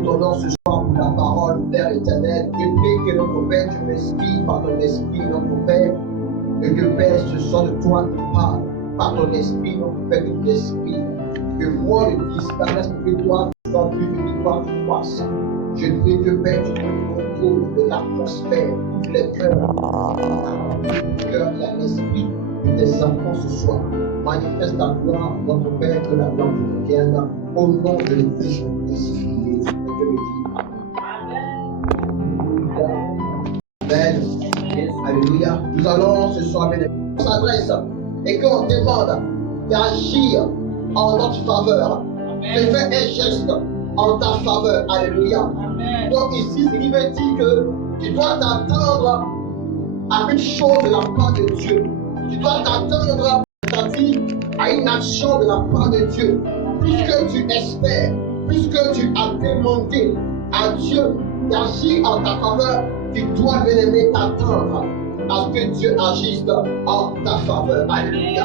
bénis ton nom ce soir pour la parole, Père éternel. Et prie que notre Père, tu m'inspires par ton esprit, notre Père. Et que Père, ce soit de toi qui parle, par ton esprit, notre Père, que tu t'inspires. Que moi ne disparaisse, pour que toi, tu sois vu, que toi, tu croisses. Je prie que Père, tu te contrôles de l'atmosphère, tous les cœurs, l'esprit de tes enfants ce soir. Manifeste ta gloire, notre Père, de la gloire qui vient au nom de l'Église de Jésus. Et je me dis Amen. Alléluia. Nous allons ce soir, on s'adresse et qu'on demande d'agir en notre faveur, de faire un geste en ta faveur. Alléluia. Amen. Donc ici, il me dit que tu dois t'attendre à une chose de la part de Dieu. Tu dois t'attendre, c'est-à-dire à une action de la part de Dieu. Puisque tu espères, puisque tu as demandé à Dieu d'agir en ta faveur, tu dois, bien-aimé, t'attendre à ce que Dieu agisse en ta faveur. Alléluia.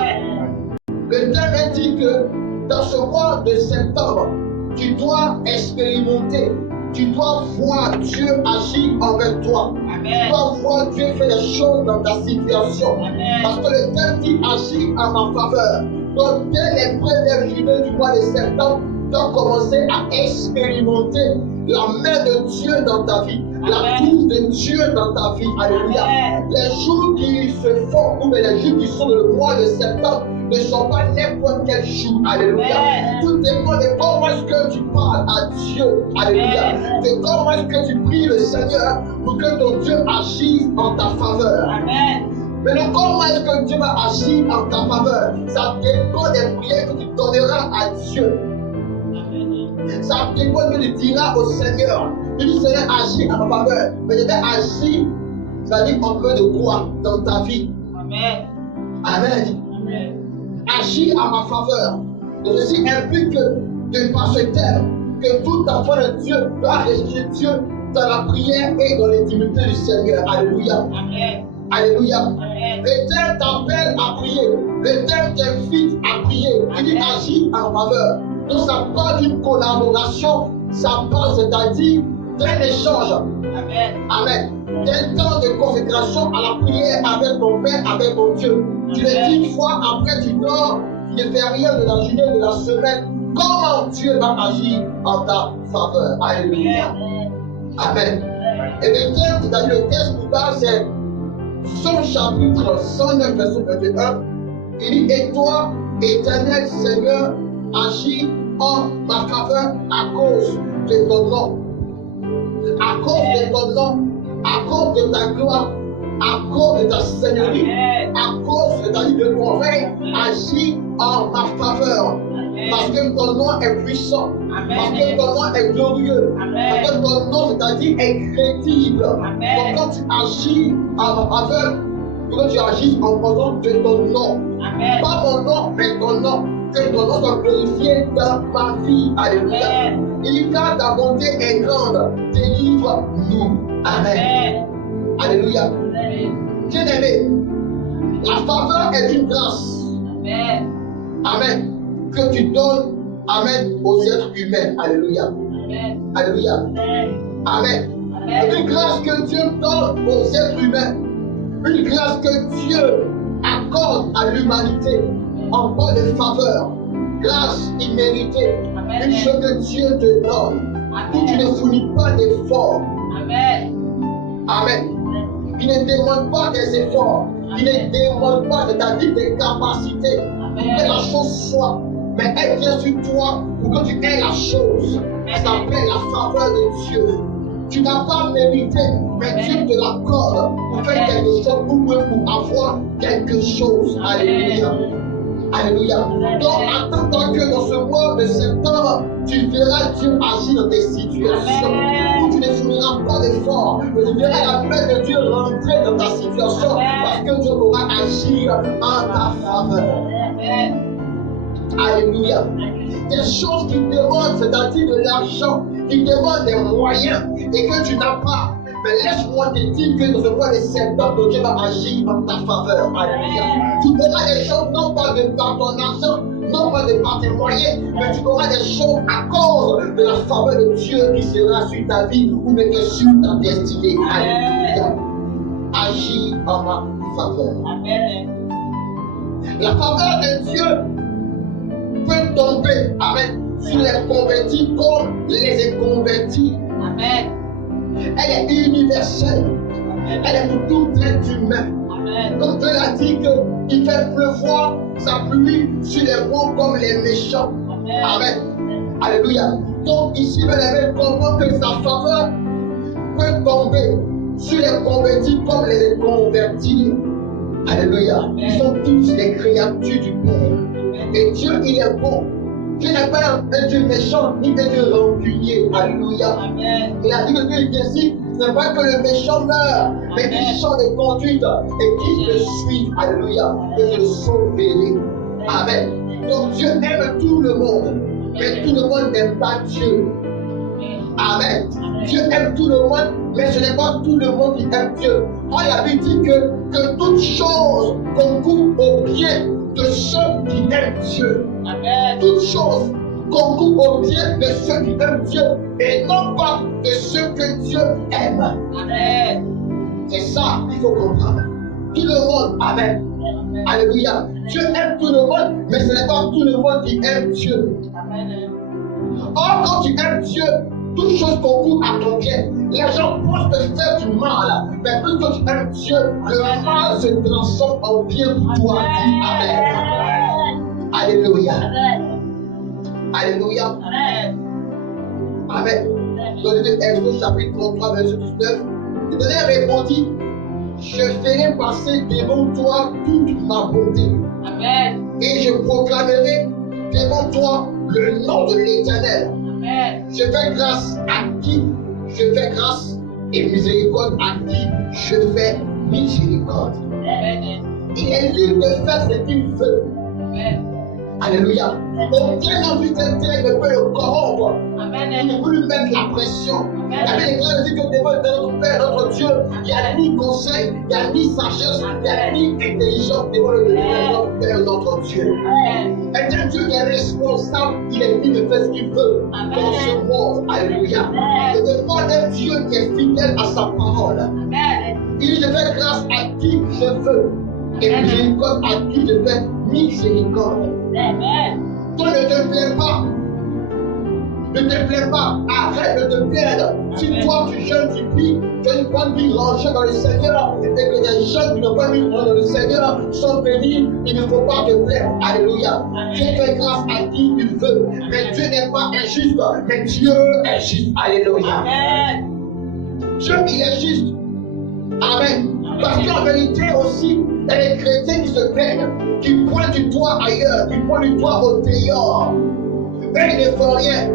Le terme dit que dans ce mois de septembre, tu dois expérimenter, tu dois voir Dieu agir envers toi. Amen. Tu dois voir Dieu faire des choses dans ta situation. Amen. Parce que le terme dit agir en ma faveur. Donc dès les premières journées du mois de septembre, tu dois commencer à expérimenter la main de Dieu dans ta vie, la touche de Dieu dans ta vie. Alléluia. Les jours qui se font, ou les jours qui sont le mois de septembre, ne sont pas n'importe quel jour. Alléluia. Tout dépend de comment est-ce que tu parles à Dieu. Alléluia. De comment est-ce que tu pries le Seigneur pour que ton Dieu agisse en ta faveur. Amen. Mais comment est-ce que Dieu va agir en ta faveur? Ça dépend des prières que tu donneras à Dieu. Ça dépend que tu diras au Seigneur. Tu dis Seigneur, agis en ma faveur. Mais je vais agir, c'est-à-dire en peu de quoi dans ta vie. Amen. Amen. Amen. Agis en ma faveur. Et ceci implique que par ce terme, que tout enfant de Dieu doit rechercher Dieu dans la prière et dans l'intimité du Seigneur. Alléluia. Amen. Alléluia. Amen. Le terme t'appelle à prier. Le terme t'invite à prier. Il dit agis en faveur. Donc ça part d'une collaboration, ça part, c'est-à-dire d'un échange. Amen. Amen. D'un temps de consécration à la prière avec ton Père, avec ton Dieu. Tu le dis une fois, après tu dors, tu ne fais rien de la journée, de la semaine. Comment Dieu va agir en ta faveur? Alléluia. Amen. Et le terme, c'est-à-dire le texte qui parle, c'est Psaume chapitre 109, verset 21. Il dit, et toi, éternel Seigneur, agis en ma faveur à cause de ton nom. À cause de ton nom, à cause de ta gloire, à cause de ta seigneurie, à cause de ton règne, agis en ma faveur. Parce que ton nom est puissant, parce que ton nom est glorieux, parce que ton nom, c'est-à-dire, est crédible. Donc quand tu agis en ma faveur, que tu agis en fonction de ton nom. Amen. Pas mon nom, mais ton nom. Que ton nom soit glorifié dans ma vie. Alléluia. Il dit car ta bonté est grande. Délivre-nous. Amen. Alléluia. Bien-aimé, la faveur est une grâce. Amen. Amen. Que tu donnes, amen, aux êtres humains. Alléluia. Amen. Alléluia. Amen. Amen. Une grâce que Dieu donne aux êtres humains. Une grâce que Dieu accorde à l'humanité en bonne faveur. Grâce imméritée. Amen. Une chose que Dieu te donne. Où tu ne fournis pas d'efforts. Amen. Amen. Il ne demande pas des efforts. Il ne demande pas, c'est-à-dire des capacités. Pour que la chose soit. Mais elle vient sur toi pour que tu aies la chose. Elle s'appelle la faveur de Dieu. Tu n'as pas mérité, mais Dieu te l'accorde pour faire quelque chose ou pour avoir quelque chose. Alléluia. Alléluia. Donc, attends que dans ce mois de septembre, tu verras Dieu agir dans tes situations. Où tu ne fourniras pas d'efforts, mais tu verras la main de Dieu rentrer dans ta situation parce que Dieu pourra agir en ta faveur. Alléluia. Des choses qui demandent, c'est-à-dire de l'argent, qui demandent des moyens et que tu n'as pas. Mais laisse-moi te dire que dans ce mois de septembre, Dieu va agir en ta faveur. Alléluia. Tu verras les choses non pas par ton argent, non pas choses de par tes moyens, mais tu auras des choses à cause de la faveur de Dieu qui sera sur ta vie ou même sur ta destinée. Alléluia. Agis en ma faveur. Amen. La faveur de Dieu peut tomber, amen, sur les convertis comme les inconvertis. Amen. Elle est universelle. Elle est pour tout être humain. Amen. Comme Dieu l'a dit qu'il fait pleuvoir sa pluie sur les bons comme les méchants. Amen. Alléluia. Donc ici, vous allez comprendre que sa faveur peut tomber sur les convertis comme les inconvertis. Alléluia. Ils sont tous les créatures du Père. Et Dieu, il est bon. Dieu n'est pas un Dieu méchant, ni un Dieu rancunier. Alléluia. Amen. Il a dit que Dieu est ici. Ce n'est pas que le méchant meurt, mais qu'il change de conduite et qu'il le suive. Alléluia. Et je le sauverai. Amen. Donc Dieu aime tout le monde, mais tout le monde n'aime pas Dieu. Amen. Dieu aime tout le monde, mais ce n'est pas tout le monde qui aime Dieu. On a vu dit que toute chose concourt au bien de ceux qui aiment Dieu. Amen. Toute chose concourt au bien de ceux qui aiment Dieu et non pas de ceux que Dieu aime. Amen. C'est ça qu'il faut comprendre. Tout le monde, amen. Alléluia. Dieu aime tout le monde, mais ce n'est pas tout le monde qui aime Dieu. Amen. Or, quand tu aimes Dieu, toute chose concourt à ton bien. Les gens pensent te faire du mal, mais plus que tu aimes Dieu, le mal se transforme en bien pour toi. Dis amen. Alléluia. Alléluia. Amen. Dans le livre d'Exode, chapitre 33, verset 19, l'Éternel répondit, je ferai passer devant toi toute ma bonté. Amen. Et je proclamerai devant toi le nom de l'Éternel. Amen. Je fais grâce à qui je fais grâce et miséricorde à qui je fais miséricorde. Amen. Il est libre de faire ce qu'il veut. Amen. Alléluia. Aucun homme sur cette terre ne peut le corrompre. Il Amen. ne peut lui mettre la pression. La Bible déclare aussi que devant notre Père, notre Dieu, il n'y a ni conseil, il n'y a ni sagesse, il n'y a ni intelligence devant le notre Père, notre Dieu. Et un Dieu qui est responsable, il est libre de faire ce qu'il veut dans ce monde. Alléluia. Et devant un Dieu qui est fidèle à sa parole. Amen. Il dit, je fais grâce à qui je veux et miséricorde à qui je fais miséricorde. Amen. Toi, ne te plains pas. Ne te plains pas. Arrête de te plaindre. Si toi, tu jeûnes, tu pries, tu as une bonne vie rangée dans le Seigneur, et que les jeunes qui n'ont pas mis dans le Seigneur sont bénis, il ne faut pas te plaindre. Alléluia. Dieu fait grâce à qui il veut. Mais Dieu n'est pas injuste, mais Dieu est juste. Alléluia. Amen. Dieu, il est juste. Amen. Parce qu'en vérité aussi, il y a des chrétiens qui se plaignent, qui pointent du doigt ailleurs, qui pointent du doigt au dehors. Mais ils ne font rien.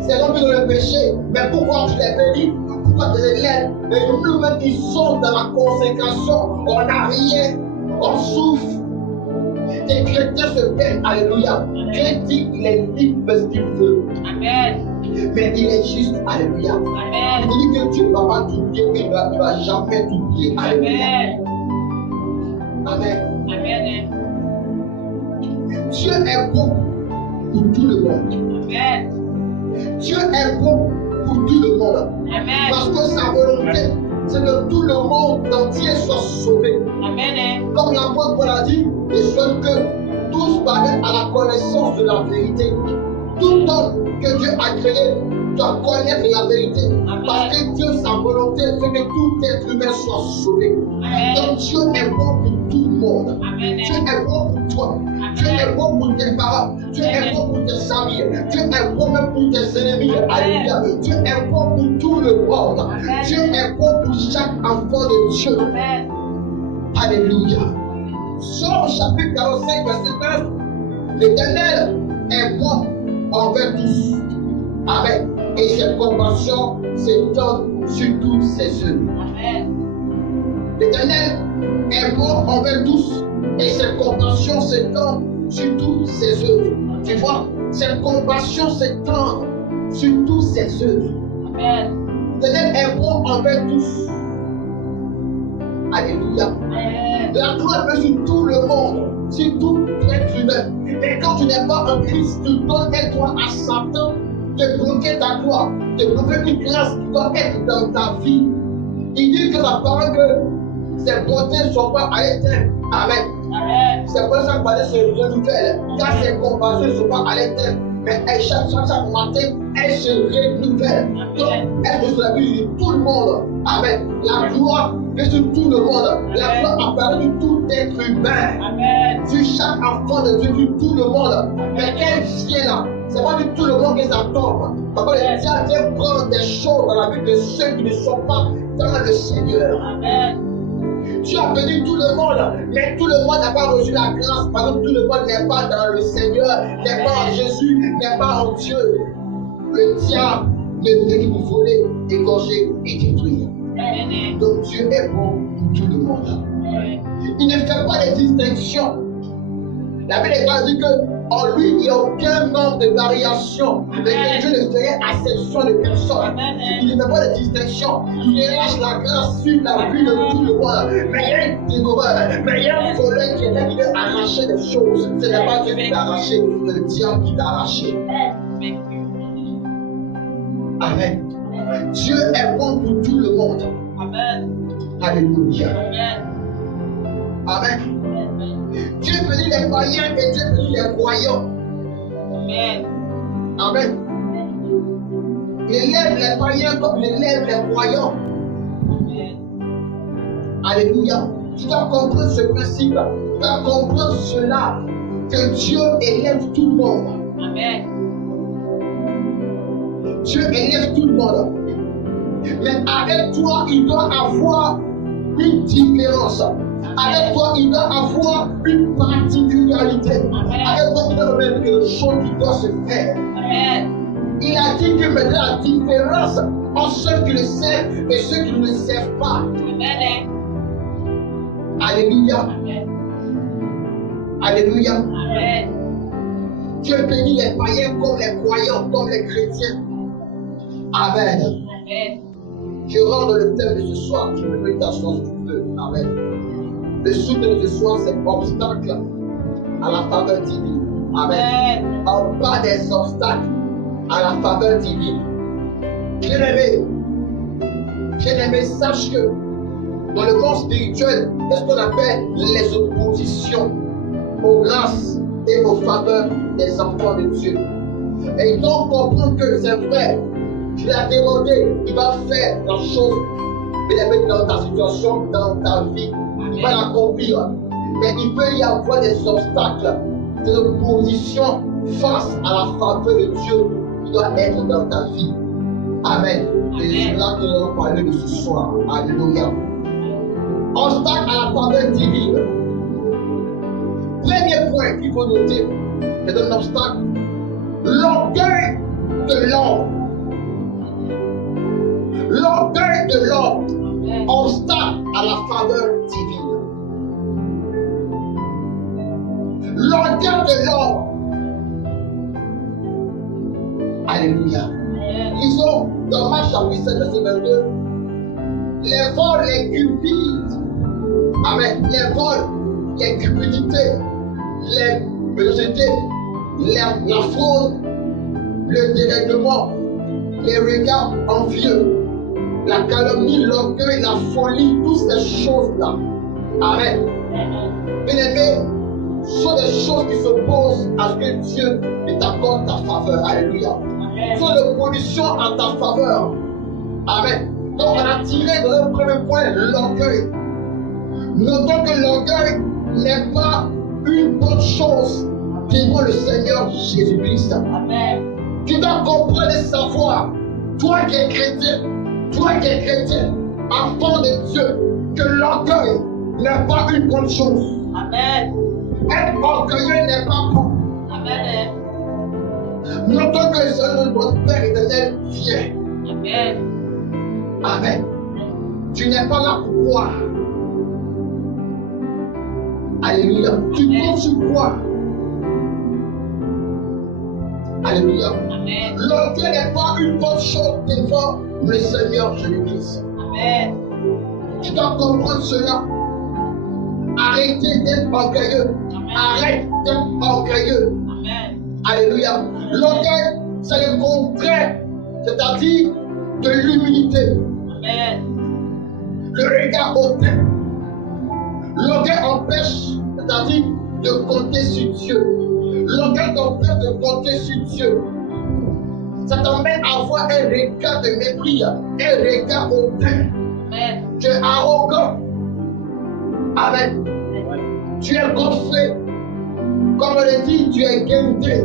C'est l'homme dans le péché. Mais pourquoi tu les bénis? Pourquoi tu les lèves? Mais nous-mêmes qui sommes dans la consécration, on n'a rien, on souffre. Les chrétiens se plaignent. Alléluia. Dieu dit qu'il est libre de ce qu'il veut. Amen. Mais il est juste. Alléluia. Amen. Il dit que Dieu ne va pas t'oublier, il ne va jamais t'oublier. Alléluia. Amen. Amen. Amen. Dieu est bon pour tout le monde. Amen. Dieu est bon pour tout le monde. Amen. Parce que sa volonté, c'est que tout le monde entier soit sauvé. Amen. Comme l'apôtre Paul a dit, il souhaite que tous parviennent à la connaissance de la vérité. Tout homme que Dieu a créé doit connaître la vérité. Amen. Parce que Dieu, sa volonté, c'est que tout être humain soit sauvé. Amen. Donc Dieu est bon pour tout le monde. Amen. Dieu est bon pour toi. Dieu est bon pour tes parents. Dieu est bon pour tes amis. Dieu est bon même pour tes ennemis. Alléluia. Dieu est bon pour tout le monde. Amen. Dieu est bon pour chaque enfant de Dieu. Amen. Alléluia. Somme chapitre 45, verset 9. L'Éternel est bon envers tous. Amen. Et ses compassions s'étendent sur toutes ses œuvres. Amen. L'Éternel est bon envers tous. Et ses compassions s'étendent sur toutes ses œuvres. Tu vois, ses compassions s'étendent sur toutes ses œuvres. Amen. L'Éternel est bon envers tous. Alléluia. Amen. La gloire est sur tout le monde, sur tout être humain. Mais quand tu n'es pas un Christ, tu donnes un droit à Satan de bloquer ta gloire, de bloquer une grâce qui doit être dans ta vie. Il dit que la parole que ses bontés ne sont pas à l'éternel. Amen. Amen. C'est pour ça que la se renouvelle, car ses compassions ne sont pas à l'éternel. Mais chaque matin, elle se renouvelle. Donc, elle est sur la vie de tout le monde. Amen. La gloire est sur tout le monde. La gloire apparaît sur tout être humain. Amen. Sur chaque enfant de Dieu, sur tout le monde. Mais elle vient là. C'est pas du tout le monde qui ça tombe. Parce que le diable vient prendre des choses dans la vie de ceux qui ne sont pas dans le Seigneur. Amen. Tu as béni tout le monde, mais tout le monde n'a pas reçu la grâce. Parce que tout le monde n'est pas dans le Seigneur, n'est pas en Jésus, n'est pas en Dieu. Le diable ne veut que vous voler, égorger et détruire. Amen. Donc Dieu est bon pour tout le monde. Il ne fait pas de distinction. La Bible n'est pas dit qu'en lui, il n'y a aucun nombre de variations. Mais que Dieu ne ferait exception de personne. Il ne fait pas de distinction. Il relâche la grâce sur la vie de tout le monde. Mais il y a un dévoreur, mais il y a un voleur qui est là qui veut arracher des choses. Ce n'est pas Dieu qui t'a arraché, c'est le diable qui t'a arraché. Amen. Dieu est bon pour tout le monde. Amen. Alléluia. Amen. Amen. Dieu bénit les païens et Dieu bénit les croyants. Amen. Amen. Il élève les païens comme il élève les croyants. Amen. Alléluia. Tu dois comprendre ce principe. Tu dois comprendre cela. Que Dieu élève tout le monde. Amen. Dieu élève tout le monde. Mais avec toi, il doit avoir une différence. Avec toi, il doit avoir une particularité. Avec toi, il doit avoir quelque chose qui doit se faire. Amen. Il a dit que maintenant la différence entre ceux qui le servent et ceux qui ne le servent pas. Amen. Alléluia. Amen. Alléluia. Amen. Dieu bénit les païens comme les croyants, comme les chrétiens. Amen. Amen. Je rentre le thème de ce soir. Tu peux mettre t'asseoir si tu veux. Amen. Le sous de ce soir, c'est obstacle à la faveur divine. Amen. En bas des obstacles à la faveur divine. Bien-aimé, sache que dans le monde spirituel, c'est ce qu'on appelle les oppositions aux grâces et aux faveurs des enfants de Dieu. Et donc comprendre que c'est vrai, tu l'as demandé, il va faire la chose, bien-aimé, dans ta situation, dans ta vie. Il va l'accomplir. Mais il peut y avoir des obstacles, des oppositions face à la faveur de Dieu qui doit être dans ta vie. Amen. Et c'est là que nous allons parler de ce soir. Alléluia. Obstacle à la faveur divine. Premier point qu'il faut noter, c'est un obstacle. L'orgueil de l'homme. L'orgueil de l'homme. Obstacle à la faveur divine. L'orgueil de l'homme. Alléluia. Lisons dans Marc chapitre 7, verset 22. Les vols, les cupides. Amen. Les vols, les cupidités, les méchancetés, la fraude, le dérèglement, les regards envieux, la calomnie, l'orgueil, la folie, toutes ces choses-là. Amen. Bien-aimés, sont des choses qui s'opposent à ce que Dieu t'accorde ta faveur. Alléluia. Sont des conditions en ta faveur. Amen. Donc on a tiré dans le premier point l'orgueil. Notons que l'orgueil n'est pas une bonne chose devant le Seigneur Jésus-Christ. Amen. Tu dois comprendre et savoir, toi qui es chrétien, enfant de Dieu, que l'orgueil n'est pas une bonne chose. Amen. Être orgueilleux n'est pas bon. Amen. Notons que le Seigneur de notre Père éternel vient. Amen. Amen. Tu n'es pas là pour croire. Alléluia. Tu comptes sur quoi? Alléluia. Amen. L'orgueil n'est pas une bonne chose devant le Seigneur Jésus-Christ. Amen. Tu dois comprendre cela. Arrêtez d'être orgueilleux. Arrête d'être orgueilleux. Amen. Alléluia. L'orgueil, c'est le contraire, c'est-à-dire de l'humilité. Amen. Le regard hautain. L'orgueil empêche, c'est-à-dire de compter sur Dieu. L'orgueil t'empêche de compter sur Dieu. Ça t'emmène à avoir un regard de mépris, un regard hautain. Amen. Tu es arrogant. Amen. Tu es gonflé. Comme on le dit, tu es guetté.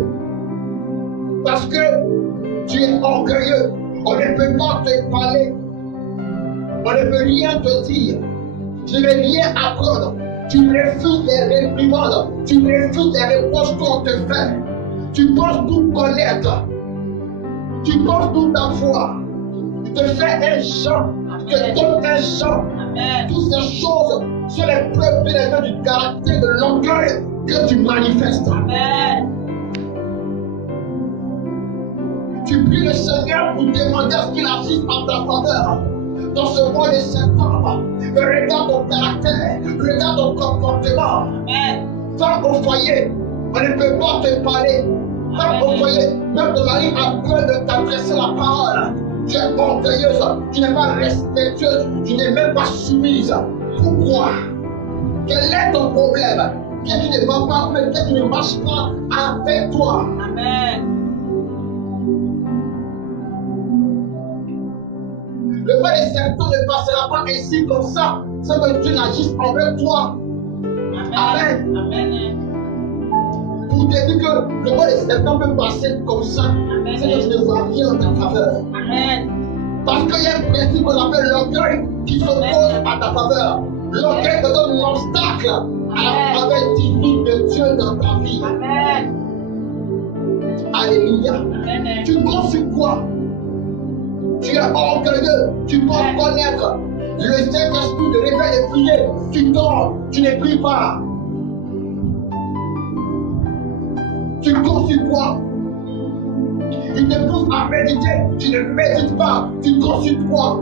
Parce que tu es orgueilleux. On ne peut pas te parler. On ne peut rien te dire. Tu ne veux rien apprendre. Tu refuses les réprimandes. Tu refuses les reproches qu'on te fait. Tu penses tout connaître. Tu penses tout avoir. Tu te fais un chant. Tu te donnes un chant. Amen. Toutes ces choses sont les preuves pénétrantes du caractère de l'orgueil que tu manifestes. Amen. Tu pries le Seigneur pour demander à ce qu'il agisse en ta faveur. Dans ce mois de septembre, regarde ton caractère, regarde ton comportement. Amen. Va au foyer, on ne peut pas te parler. Va au foyer, même ton mari a peur de t'adresser la parole. Tu es orgueilleuse, tu n'es pas respectueuse, tu n'es même pas soumise. Pourquoi? Quel est ton problème? Qu'est-ce qui ne va pas, qu'est-ce qui ne marche pas avec toi? Amen. Le mal des serpents ne passera pas ainsi comme ça, sans que Dieu n'agisse envers toi. Amen. Amen. Pour te dire que le mal des serpents peut passer comme ça, c'est que tu ne vois rien en ta faveur. Amen. Parce qu'il y a un principe qu'on appelle l'orgueil qui s'oppose à ta faveur. L'orgueil te donne l'obstacle à la faveur divine de Dieu dans ta vie. Amen. Alléluia. Amen. Tu comptes sur quoi? Tu es orgueilleux, tu dois connaître. Le Saint-Esprit te réveille de prier. Tu dors, tu ne pries pas. Tu comptes sur quoi? Il te pousse à méditer, tu ne médites pas. Tu comptes sur quoi?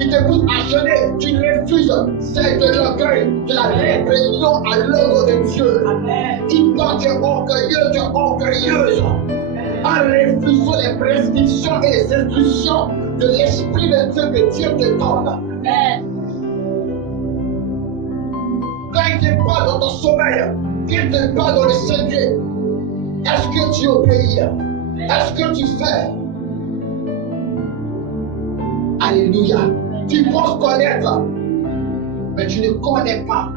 Il te pousse à jeûner, tu refuses. C'est de l'orgueil, de la rébellion à l'œuvre de Dieu. Amen. Tu dois, tu es orgueilleux, tu es orgueilleuse. En refusant les prescriptions et les instructions de l'Esprit de Dieu que Dieu te donne. Amen. Quand il te parle dans ton sommeil, qu'il te parle dans le secret, est-ce que tu obéis? Est-ce que tu fais? Alléluia. Tu penses connaître, mais tu ne connais pas.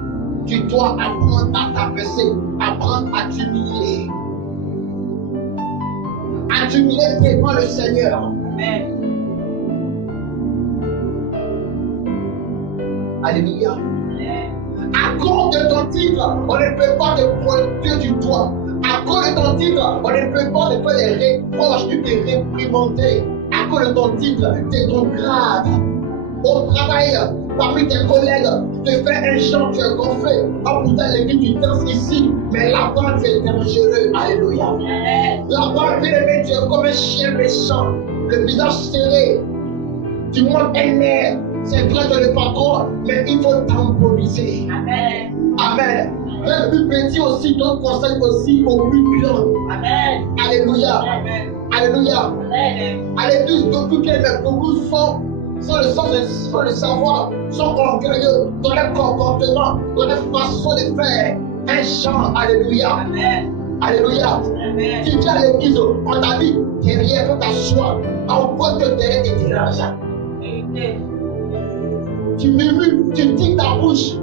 Tu dois apprendre à t'abaisser, apprendre à t'humilier. À t'humilier devant le Seigneur. Amen. Alléluia. Amen. À cause de ton titre, on ne peut pas te pointer du doigt. À cause de ton titre, on ne peut pas te faire des reproches, tu t'es réprimandé. À cause de ton titre, de ton grade. Au travail, parmi tes collègues, tu te fais un chant, tu es gonflé. Oh putain, l'église, tu danses ici, mais là-bas, tu es dangereux. Alléluia. Amen. Là-bas, bien aimé, tu es comme un chien méchant, le visage serré. Tu montes un air. C'est vrai que le patron, mais il faut temporiser. Amen. Amen. Le plus petit aussi, ton conseil aussi au plus grand. Amen. Alléluia. Amen. Alléluia. Amen. À l'église, beaucoup qui aiment, beaucoup sont sans le savoir, sont orgueilleux dans leur comportement, dans leur façon de faire. Un chant. Alléluia. Amen. Alléluia. Amen. Si tu es à l'église, on t'a dit derrière, pour t'asseoir, on voit que derrière tes tirages. Vérité. Tu murmures, tu dis ta bouche,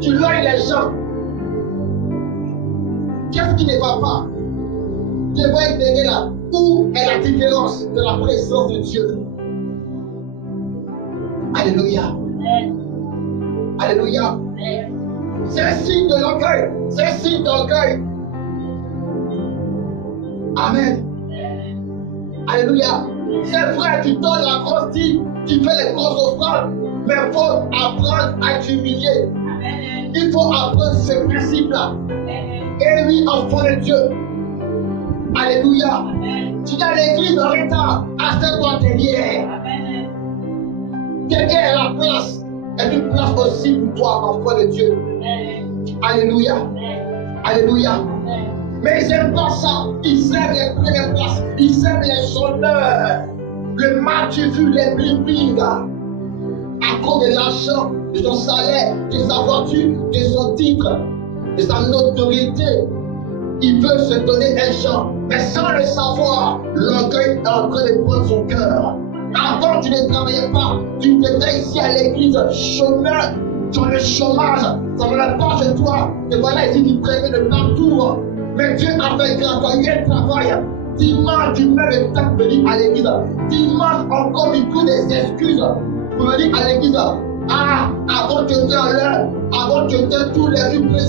tu loges les gens. Qu'est-ce qui ne va pas? Tu vas éclairer là. Où est la différence de la présence de Dieu? Alléluia. Amen. Alléluia. Amen. C'est un signe de l'orgueil. C'est un signe d'orgueil. Amen. Alléluia. C'est vrai, tu donnes la grosse dîme, tu fais les grosses offrandes, mais il faut apprendre à t'humilier. Amen. Il faut apprendre ce principe-là. Amen. Et oui, enfant de Dieu. Alléluia. Amen. Tu es à l'église en retard, assieds-toi derrière. Amen. Derrière la place est une place aussi pour toi, enfant de Dieu. Amen. Alléluia. Alléluia. Mais ils n'aiment pas ça. Ils aiment les premières places. Ils aiment les honneurs. Le match vu, les bling à cause de l'argent, de son salaire, de sa voiture, de son titre, de sa notoriété. Ils veulent se donner un champ, mais sans le savoir, l'orgueil est en train de prendre son cœur. Avant, tu ne travaillais pas, tu étais ici à l'église, chômeur, sur le chômage, ça ne l'a pas chez toi. Et voilà, ici, tu traînais de partout. Mais Dieu a fait grâce, il y a un travail. Dimanche, tu mets le temps de venir à l'église. Dimanche, encore, tu trouves des excuses pour venir à l'église. Ah, avant tu étais à l'heure, avant tu étais tous les jours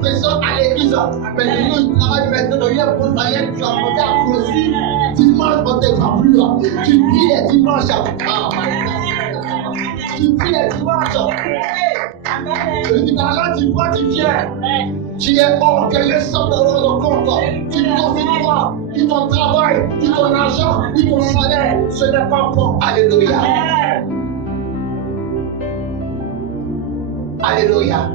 présent à l'église. Mais nous, il travaille maintenant, il y a un bon salaire, tu as monté à grossir. Dimanche, on ne te voit plus. Tu pries les dimanches. Tu pries les dimanches. Je dis, là, tu vois, tu viens. Tu es orgueilleux sans te rendre compte. Tu confies toi, tu ton travail, tu ton argent, tu ton salaire. Ce n'est pas bon. Alléluia. Alléluia.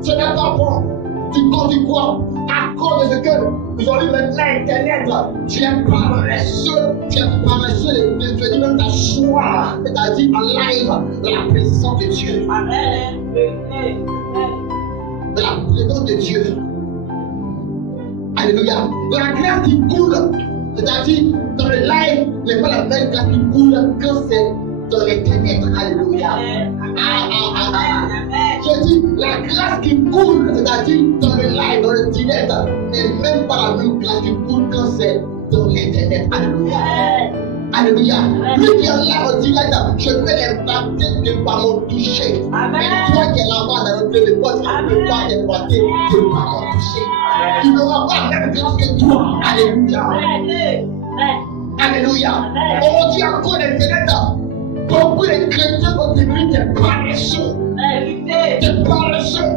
Ce n'est pas bon. Tu conduis quoi? À cause de ce que nous avons eu maintenant Internet. Tu es paresseux. Tu es paresseux de venir même t'asseoir. C'est-à-dire en live dans la présence de Dieu. Amen. De la présence de Dieu. Alléluia. La grâce qui coule. C'est-à-dire dans le live n'est pas la même grâce qui coule quand c'est dans l'internet. Alléluia. Je dis, la grâce qui coule, c'est-à-dire dans le live, dans le direct, n'est même pas la même grâce qui coule quand c'est dans l'internet. Alléluia. Alléluia. Lui qui est là en direct, je peux l'impacter de par mon toucher. Mais toi qui es là-bas dans le téléphone, tu ne peux pas l'impacter de par mon toucher. Tu n'auras pas la même grâce que toi. Alléluia. Alléluia. On dit à cause d'internet, beaucoup de chrétiens ont devenu des paresseux. Des paresseux.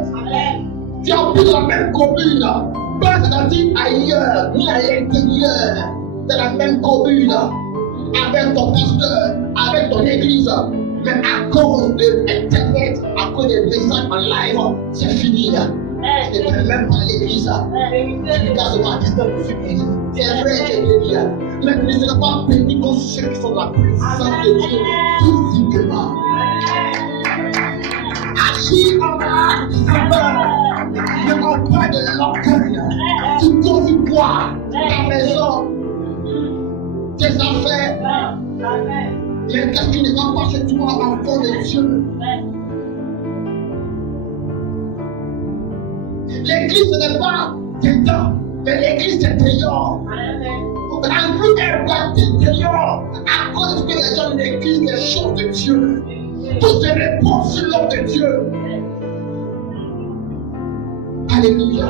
Tu as pris la même commune, pas c'est-à-dire ailleurs, ni à l'intérieur de la même commune, avec ton pasteur, avec ton église. Mais à cause de Internet, à cause des messages en live, c'est fini. Tu ne peux même pas à l'église. Tu regardes devant la distance de ce qui c'est vrai, tu es béni. Mais tu ne seras pas béni comme ceux qui sont dans la présence de Dieu physiquement. Agis en faveur. Ne manque pas de l'orgueil. Tu conduis quoi? Ta maison, tes affaires. Mais qu'est-ce qui ne va pas chez toi enfant de Dieu? L'église ce n'est pas dedans, mais l'église c'est dehors. La vie est bâtie dehors à cause que les gens négligent les choses de Dieu. Tout se répond sur l'homme de Dieu. Alléluia.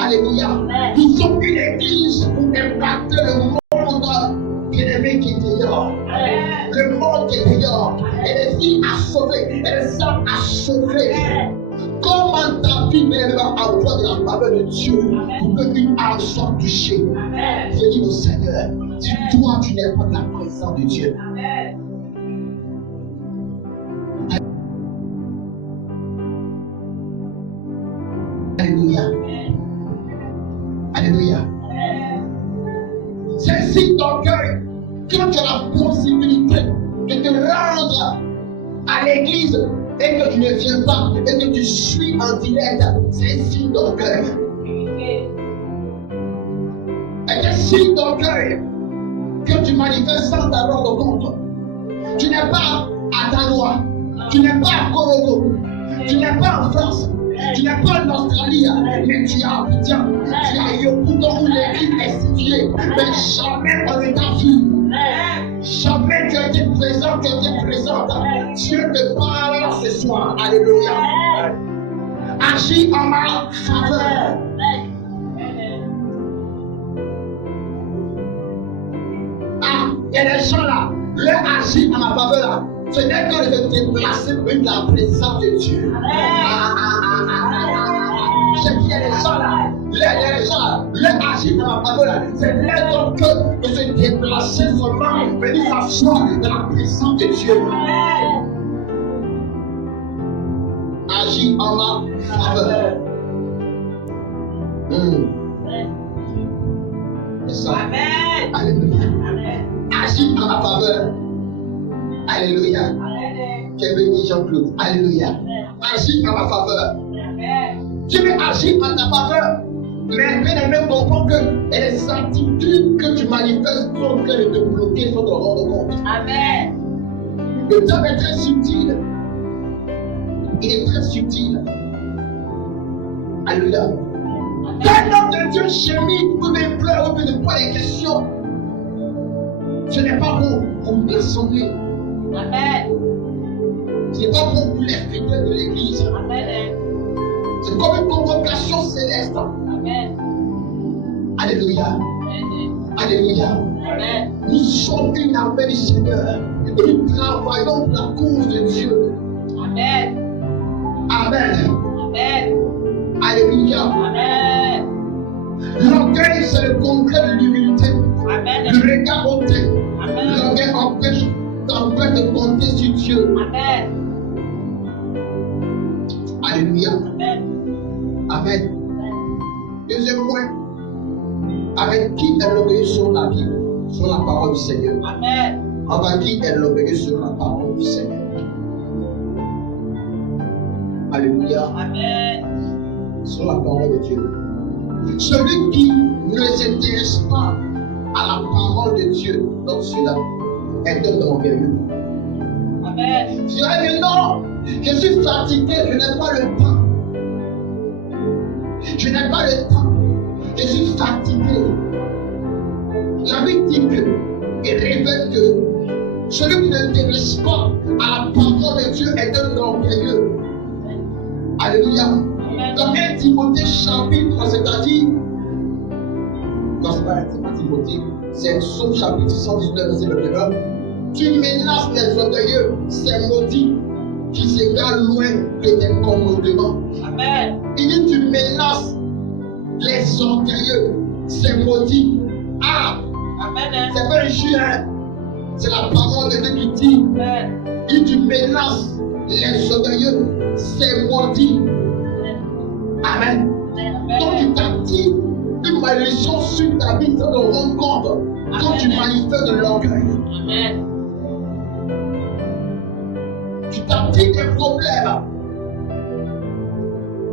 Alléluia. Nous sommes une église pour impacter le monde bien-aimé qui est dehors. Le monde qui est dehors. Et les filles à sauver. Et les hommes à sauver. Comment ta vie va avoir de la faveur de Dieu pour qu'une âme soit touchée? Je dis au Seigneur, si toi tu n'es pas de la présence de Dieu. Alléluia. Alléluia. C'est si d'orgueil quand tu as la possibilité de te rendre à l'église et que tu ne viens pas et que tu suis en direct, c'est un signe d'orgueil. Et un signe d'orgueil que tu manifestes sans t'en rendre compte. Tu n'es pas à Danois, tu n'es pas à Corozo, tu n'es pas en France, tu n'es pas en Australie, mais tu es à Abidjan, tu es à Yopougon où l'église est située, mais jamais on ne t'a vu. Jamais tu as été présent, tu as été présente. Dieu te parle ce soir. Alléluia. Agis en ma faveur. Ah, il y a des gens là, leur agir en ma faveur là, ce n'est que de te déplacer pour la présence de Dieu. C'est qu'il y a des gens là, les gens, leur agir en ma faveur là, c'est leur que de se déplacer seulement, venir s'asseoir dans la présence de Dieu. Agis agit en ma faveur. C'est ça. Amen. Alléluia. Amen. Agis en ma faveur. Alléluia. Amen. Tu es béni, Jean-Claude. Alléluia. Agis en ma faveur. Amen. Tu veux agir en ta faveur. Mais bien aimé, comprends que les attitudes que tu manifestes sont en train de te bloquer sans te rendre compte. Amen. Le diable est très subtil. Il est très subtil. Alléluia. Quand l'homme de Dieu gémit, ou bien pleure, ou bien ne pas les questions, ce n'est pas bon pour l'assemblée. Amen. Ce n'est pas bon pour les fidèles de l'église. Amen. C'est comme une convocation céleste. Amen. Alléluia. Amen. Alléluia. Amen. Nous sommes une armée du Seigneur. Et nous travaillons pour la cause de Dieu. Amen. Amen. Amen. Alléluia. Amen. L'orgueil, c'est le concret de l'humilité. Amen. Le regard hautain. Amen. L'orgueil t'empêche de compter sur Dieu. Amen. Alléluia. Amen. Amen. Deuxième point. Avec qui est l'orgueil sur la Bible, sur la parole du Seigneur? Amen. Avec qui est l'orgueil sur la parole du Seigneur? Alléluia. Amen. Sur la parole de Dieu. Celui qui ne s'intéresse pas à la parole de Dieu, donc celui-là est un orgueilleux. Amen. Je dirais non, je suis fatigué, je n'ai pas le temps. Je n'ai pas le temps. Je suis fatigué. La Bible dit que, et révèle que celui qui ne s'intéresse pas à la parole de Dieu est un orgueilleux. Alléluia. Dans 1 Timothée chapitre, c'est-à-dire, non, c'est pas 1 Timothée, c'est Psaume chapitre 119, verset 21. Tu menaces les orgueilleux, c'est maudit, qui s'égarent loin de tes commandements. Amen. Il dit tu menaces les orgueilleux, c'est maudit. Ah, Amen. c'est pas un chien, c'est la parole de Dieu qui dit. Amen. Il dit tu menaces les orgueilleux, c'est maudit. Amen. Donc tu t'actives une malédiction sur ta vie sans te rendre compte quand tu manifestes de l'orgueil. Amen. Tu t'actives des problèmes,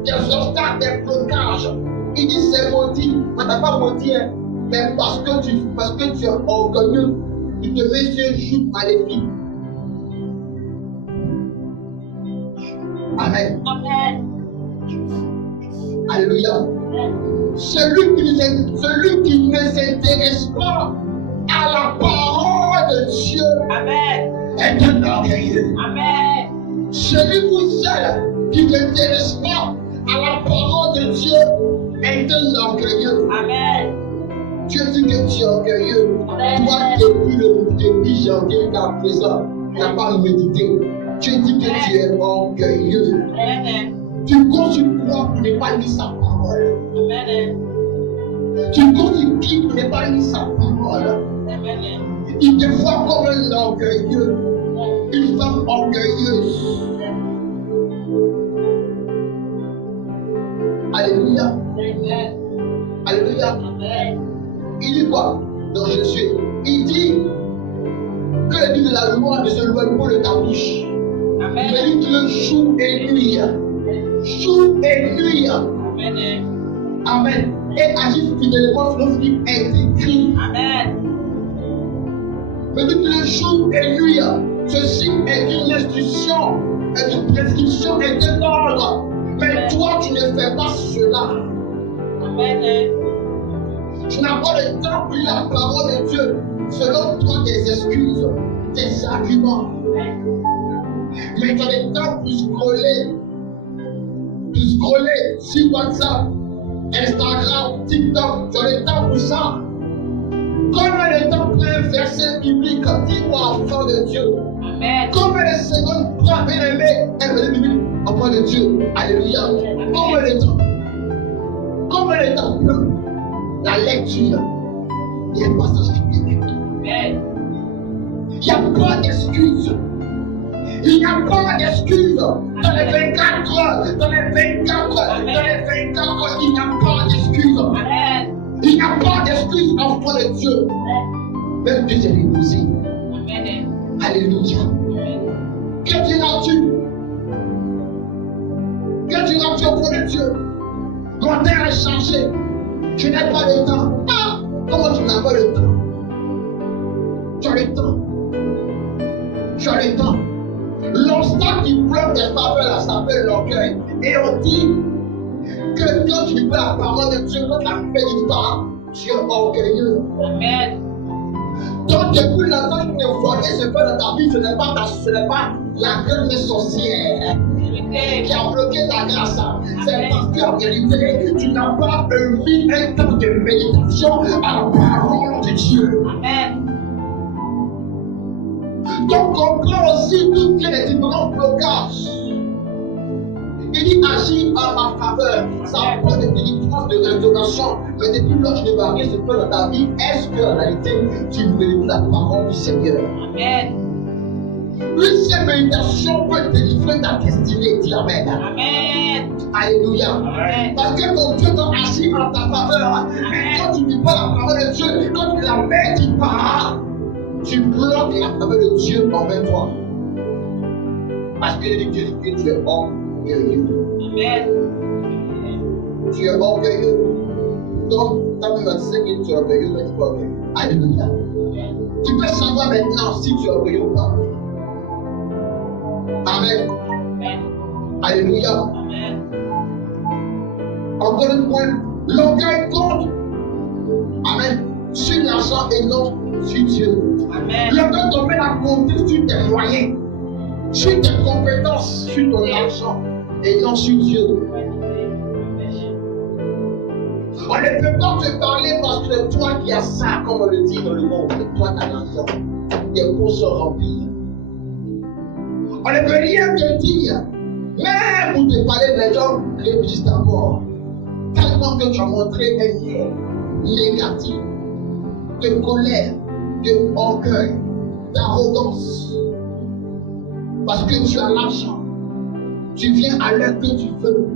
des obstacles, des blocages. Il dit c'est maudit. On t'a pas maudit, hein? Mais parce que tu es orgueilleux, tu te mets sur un joug maléfique. Amen. Amen. Alléluia. Celui qui ne s'intéresse pas à la parole de Dieu Amen. est un orgueilleux. Amen. Celui ou celle qui ne s'intéresse pas à la parole de Dieu est un orgueilleux. Amen. Dieu dit que tu es orgueilleux. Amen. Toi, depuis janvier jusqu'à présent, tu n'as pas médité. Dieu dit que tu es orgueilleux. Amen. Tu comptes sur toi pour ne pas lire sa parole. Amen. Tu comptes sur qui pour ne pas lire sa parole. Amen. Il te voit comme un orgueilleux, une femme orgueilleuse. Alléluia. Amen. Alléluia. Amen. Il dit quoi dans Jésus? Il dit que le but de la loi ne se loin pas de ta bouche. Amen. Mais il dit le jour et nuit. Jour et nuit. Amen. Amen. Et agit fidèlement selon ce qui est écrit. Amen. Mais dit le jour et nuit. Ceci est une instruction, est une prescription et un ordre. Mais toi, tu ne fais pas cela. Amen. Tu n'as pas le temps pour lire la parole de Dieu. Selon toi, tes excuses, tes arguments. Mais tu as le temps pour scroller sur WhatsApp, Instagram, TikTok. Tu as le temps pour ça. Combien de temps pour un verset biblique? Dis-moi, enfant de Dieu. Amen. Combien de secondes pour un bien-aimé un verset biblique, enfant de Dieu? Alléluia. Combien de temps? Combien de temps pour la lecture des passages bibliques? Amen. Il n'y a pas d'excuse. Il n'y a pas d'excuse. Dans les 24 heures, il n'y a pas d'excuse. Amen. Il n'y a pas d'excuse enfant de Dieu. Même Dieu s'est déposé. Amen. Alléluia. Amen. Que diras-tu? Que diras-tu auprès de Dieu? Mon terre est changé. Je n'ai pas le temps. Ah, comment tu n'as pas le temps? Tu as le temps. Tu as le temps. L'obstacle qui bloque tes faveurs là s'appelle l'orgueil. Et on dit que quand tu veux la parole de Dieu, quand tu la médites pas, tu es orgueilleux. Amen. Donc depuis longtemps que tu voyais ce que dans ta vie, ce n'est pas la gueule sorcière qui a bloqué ta grâce. C'est parce qu'en réalité, tu n'as pas mis un temps de méditation à la parole de Dieu. Amen. Donc comprends aussi tous les différents blocages. Il dit agir en ma faveur. Ça prend des délivrances de restauration. Mais depuis lors que je vais arriver ce que dans ta vie, est-ce qu'en réalité tu mérites la parole du Seigneur? Amen. Une seule méditation peut délivrer ta destinée. Dis Amen. Amen. Alléluia. Amen. Parce que ton Dieu doit agir en ta faveur. Mais quand tu ne dis pas la parole de Dieu, quand tu la médites pas, tu bloques la faveur de Dieu envers toi. Parce que Dieu dit que tu es orgueilleux. Amen. Tu es orgueilleux. Donc, ta même dit que tu es orgueilleux, mais tu es pas orgueilleux. Alléluia. Tu peux savoir maintenant si tu es orgueilleux ou pas. Amen. Amen. Alléluia. Amen. Encore une fois, l'orgueil compte. Amen. Sur l'argent et non sur Dieu. Amen. L'orgueil te met à compter sur tes moyens, sur tes compétences, sur ton argent et non sur Dieu. On ne peut pas te parler parce que c'est toi qui as ça, comme on le dit dans le monde. C'est toi qui as l'argent. Tes poches sont remplies. On ne peut rien te dire. Même pour te parler des gens réfléchissent d'abord. Tellement que tu as montré un lien négatif, de colère, de orgueil, d'arrogance. Parce que tu as l'argent. Tu viens à l'heure que tu veux.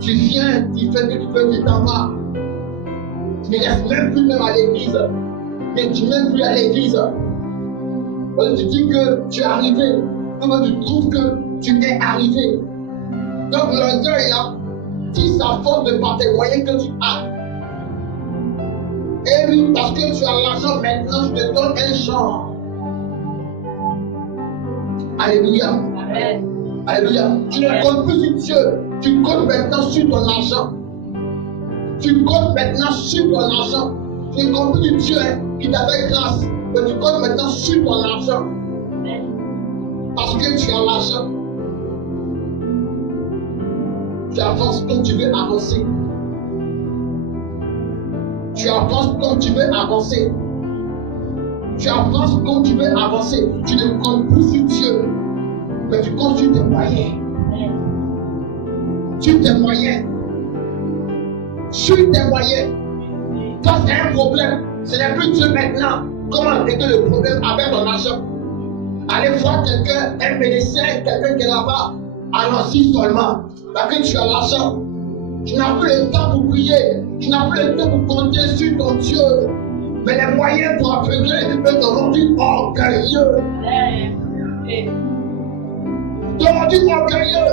Tu viens, tu fais que tu veux, tu t'en vas. Tu ne restes même plus même à l'église. Mais tu n'es même plus à l'église. Parce que tu dis que tu es arrivé. Donc tu trouves que tu es arrivé. Donc l'orgueil là, dit sa force de par tes moyens que tu as. Et oui, parce que tu as l'argent maintenant, je te donne un genre. Alléluia. Amen. Alléluia. Tu ne comptes plus sur Dieu. Tu comptes maintenant sur ton argent. Tu comptes maintenant sur ton argent. Tu ne comptes plus sur Dieu qui t'avait grâce. Mais tu comptes maintenant sur ton argent. Parce que tu as l'argent. Tu avances comme tu veux avancer. Tu avances comme tu veux avancer. Tu avances comme tu veux avancer. Tu ne comptes plus sur Dieu. Mais tu comptes sur tes moyens. Sur tes moyens. Sur tes moyens. Quand c'est un problème, ce n'est plus Dieu maintenant. Comment régler le problème avec ton argent? Allez voir quelqu'un, un médecin, quelqu'un qui est là-bas. Allons-y seulement. Parce que tu as l'argent. Tu n'as plus le temps pour prier. Tu n'as plus le temps pour compter sur ton Dieu. Mais les moyens pour aveugler peuvent te rendre orgueilleux. Te rendre orgueilleux.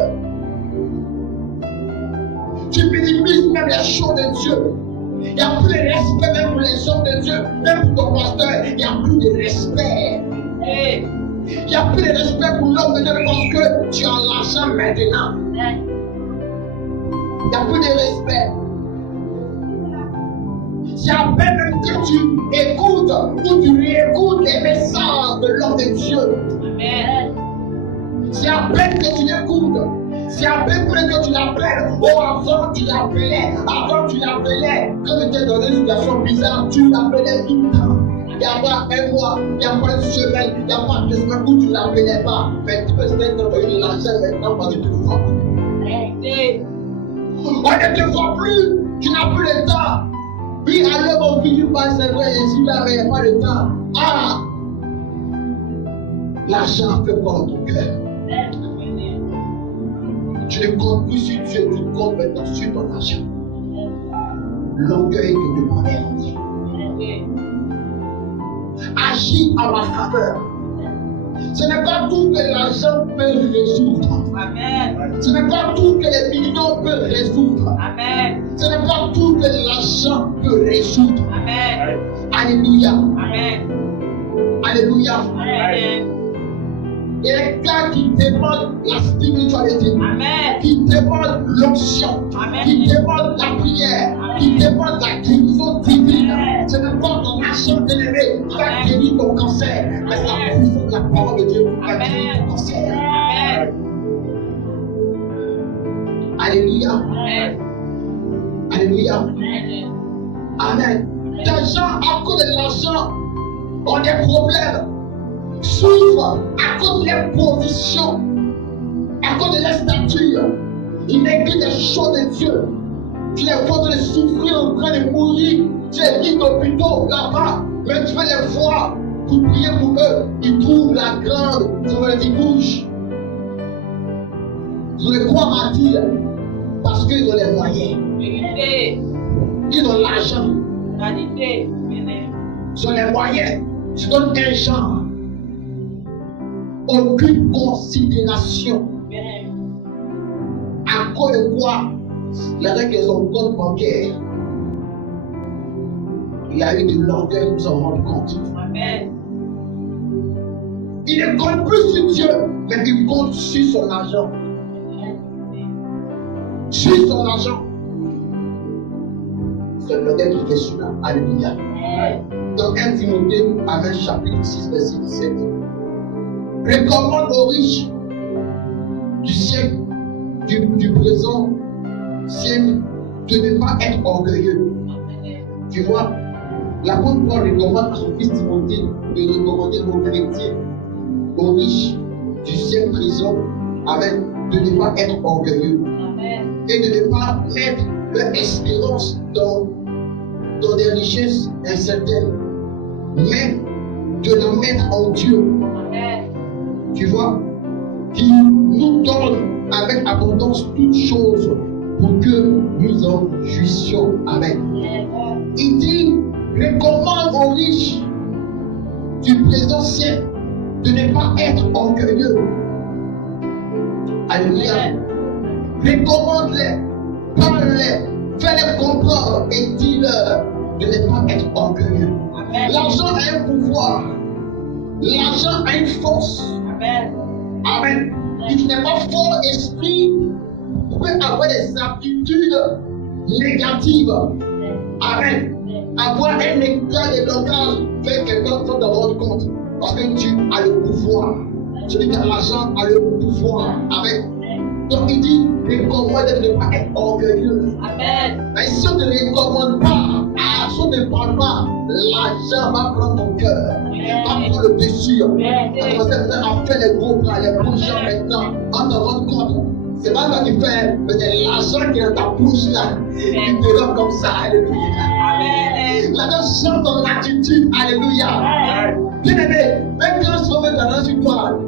Tu minimises même les choses de Dieu. Il n'y a plus de respect même pour les hommes de Dieu. Même pour ton pasteur, il n'y a plus de respect. Il n'y a plus de respect pour l'homme de Dieu parce que tu as l'argent maintenant. Il n'y a plus de respect. C'est à peine même que tu écoutes ou tu réécoutes les messages de l'homme de Dieu. Amen. C'est à peine que tu l'écoutes. C'est à peine que tu l'appelles. Oh, avant tu l'appelais. Avant tu l'appelais. Quand tu étais dans une situation bizarre, tu l'appelais tout le temps. Il n'y a pas un mois, il n'y a pas une semaine, il n'y a pas 2 semaines où tu ne l'appelais pas. Mais tu peux se mettre dans une l'argent maintenant parce que tu le vois plus. On ne te voit plus. Tu n'as plus le temps. Oui, alors mon fils, c'est vrai, je suis là, mais il n'y a pas le temps. Ah! L'argent fait quoi dans ton cœur? Tu ne comptes plus sur Dieu, tu comptes maintenant sur ton argent. L'orgueil te demandait en Dieu. Agis en ma faveur. Ce n'est pas tout que l'argent peut résoudre. Amen. Ce n'est pas tout que les millions peuvent résoudre. Amen. Ce n'est pas tout que l'argent peut résoudre. Amen. Alléluia. Amen. Alléluia. Amen. Il y a des gars qui demandent la spiritualité, Amen. qui demandent l'onction, Amen. qui demandent la prière, Amen. qui demandent la guérison divine. Amen. Ce n'est pas ton argent bien-aimé qui va guérir ton cancer, mais c'est la puissance de la parole de Dieu qui va guérir ton cancer. Amen. Alléluia. Amen. Alléluia. Amen. Amen. Des gens, à cause de l'argent, ont des problèmes. Souffrent à cause de leur position, à cause de leur stature. Ils négligent les choses de Dieu. Tu les vois en train de souffrir, en train de mourir. Tu les vis d'hôpitaux là-bas, mais tu veux les voir pour prier pour eux. Ils trouvent la grande, sur le bouge. Ils ont le quoi mentir parce qu'ils ont les moyens. Vérité. Ils ont l'argent. Vanité. Amen. Ils ont les moyens. Je donne un genre. Aucune considération. Amen. À cause de quoi? L'argent qui est son compte bancaire. Il y a eu de l'orgueil, nous en rendons compte. Amen. Il ne compte plus sur Dieu, mais il compte sur son argent. Sur son argent. C'est l'orgueil qui fait cela. Alléluia. Dans 1 Timothée, Amen, chapitre 6, verset 17. Recommande aux riches du siècle, du présent siècle, de ne pas être orgueilleux. Tu vois, l'apôtre Paul recommande à son fils Timothée de recommander aux chrétiens, aux riches du siècle présent, avec de ne pas être orgueilleux. Amen. Et de ne pas mettre leur espérance dans des richesses incertaines, mais de la mettre en Dieu. Amen. Tu vois, qui nous donne avec abondance toutes choses pour que nous en jouissions. Amen. Il dit, recommande aux riches du présent siècle de ne pas être orgueilleux. Alléluia. Recommande-les, parle-les, fais-les comprendre et dis-leur de ne pas être orgueilleux. Amen. L'argent a un pouvoir, l'argent a une force. Amen. Amen. Il n'est pas fort esprit peut avoir des aptitudes négatives. Amen. Avoir un éclat de langage fait quelqu'un sans t'en rendre compte. Parce que tu as le pouvoir. Celui qui a l'argent a le pouvoir. Amen. Donc il dit, recommande de ne pas être orgueilleux. Amen. Mais si on ne recommande pas, si on ne parle pas, l'argent va prendre ton cœur, va prendre le dessus. On va commencer à faire les gros bras, les gros gens maintenant, on te rend compte. C'est pas toi qui fais, mais c'est l'argent qui est dans ta bouche là, qui te rend comme ça, alléluia. Amen. L'argent chante ton attitude, alléluia. Bien aimé, même quand tu vas mettre l'argent sur toi,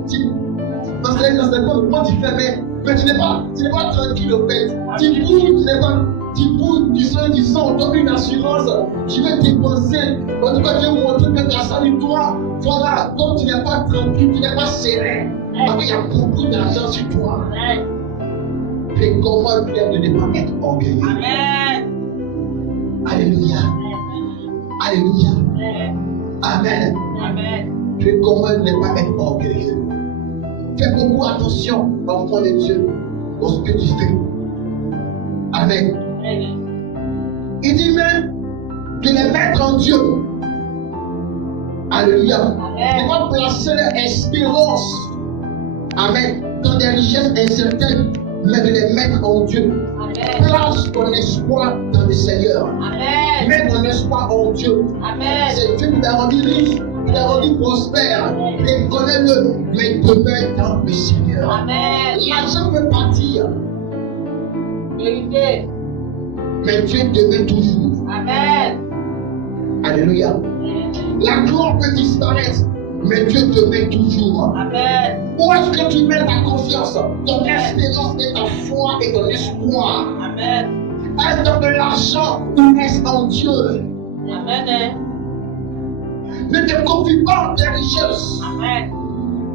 parce que dans cette fois, comment tu fais, mais tu n'es pas tranquille au fait. Tu bouges, tu sens du sang, on donne une assurance. Tu veux dépenser. En tout cas, tu veux montrer que tu as salué toi. Voilà, donc tu n'es pas tranquille, tu n'es pas serein. Parce qu'il y a beaucoup d'argent sur toi. Recommande-leur de ne pas être orgueilleux. Amen. Alléluia. Alléluia. Amen. Amen. Recommande de ne pas être orgueilleux. Fais beaucoup attention, enfant de Dieu, dans ce que tu fais. Amen. Il dit même de les mettre en Dieu. Alléluia. De ne pas placer leur espérance. Amen. Dans des richesses incertaines, mais de les mettre en Dieu. Amen. Place ton espoir dans le Seigneur. Amen. Mets ton espoir en Dieu. Amen. C'est Dieu qui t'a rendu riche, qui t'a rendu prospère. Reconnais-le, mais demeure dans le Seigneur. Amen. L'argent peut partir, Vérité. mais Dieu demeure toujours. Amen. Alléluia. La gloire peut disparaître, Mais Dieu te met toujours. Amen. Où est-ce que tu mets ta confiance? Ton espérance et ta foi et ton espoir. Amen. Est-ce dans de l'argent ou est-ce en Dieu? Amen. Ne te confie pas en tes richesses. Amen.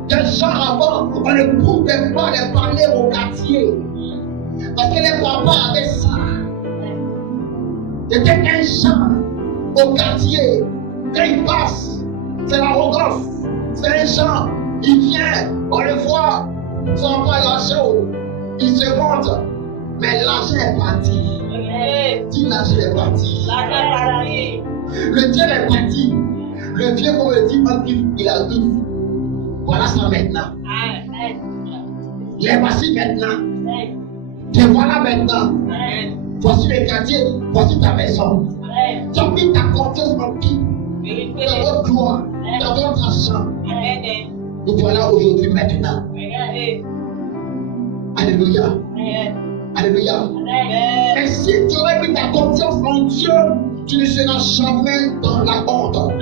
Des gens avant, on ne pouvait pas les parler au quartier. Parce que les papas avaient ça. C'était un genre au quartier. Quand il passe, c'est l'arrogance. C'est un genre. Il vient, on le voit, sans pas l'argent. Il se montre. Mais l'argent est parti. Dis l'argent est parti. Le Dieu est parti. Le Dieu, comme le dit, il a dit. Voilà ça maintenant. Il est parti maintenant. Te voilà maintenant. Voici le quartier, voici ta maison. Tu as mis ta confiance en qui? Dans votre gloire, dans votre argent. Nous voilà aujourd'hui maintenant. Alléluia. Alléluia. Et si tu aurais mis ta confiance en Dieu, tu ne seras jamais dans la honte, dans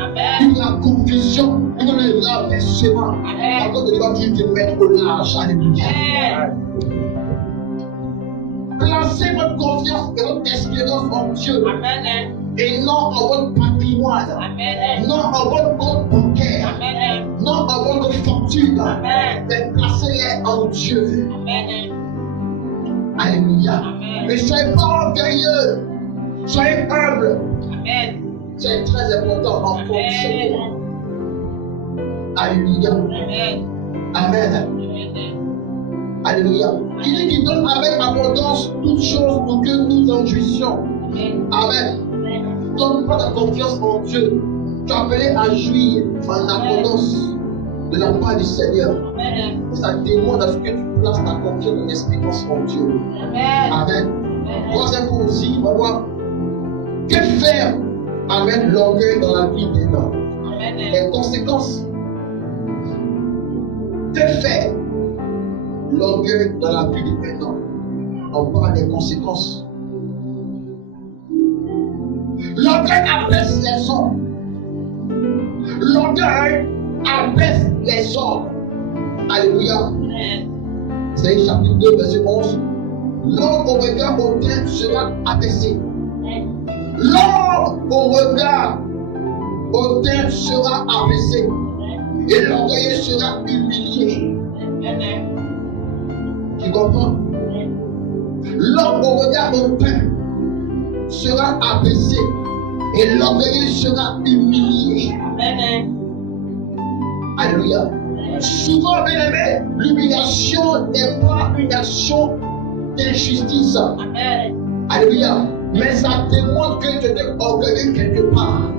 la confusion, dans le rabaissement. Par contre, tu vas toujours te mettre au large. Alléluia. Placez votre confiance et votre espérance en Dieu. Et non en votre patrimoine. Non en votre compte bancaire. Non en votre fortune. Mais placez-les en Dieu. Alléluia. Mais soyez pas orgueilleux. Soyez humble. C'est très important en fonction. Alléluia. Amen. Alléluia. Il dit qu'il donne avec abondance toutes choses pour que nous en jouissions. Amen. Donne pas ta confiance en Dieu. Tu es appelé à jouir en abondance de la part du Seigneur. Ça demande à ce que tu places ta confiance et ton espérance en Dieu. Amen. Troisième point aussi, on va voir que faire avec l'orgueil dans la vie des hommes. Les conséquences. Que faire l'orgueil dans la vie des hommes. On parle des conséquences. L'orgueil abaisse les hommes. L'orgueil abaisse les hommes. Alléluia. C'est chapitre 2, verset 11. L'homme au regard hautain sera abaissé. L'homme au regard hautain sera abaissé. Et l'orgueilleux sera humilié. Tu comprends? L'homme au regard hautain sera abaissé. Et l'orgueilleux sera humilié. Alléluia. Souvent, bien aimé, l'humiliation n'est pas une action d'injustice. Alléluia. Mais ça démontre que tu es orgueilleux quelque part.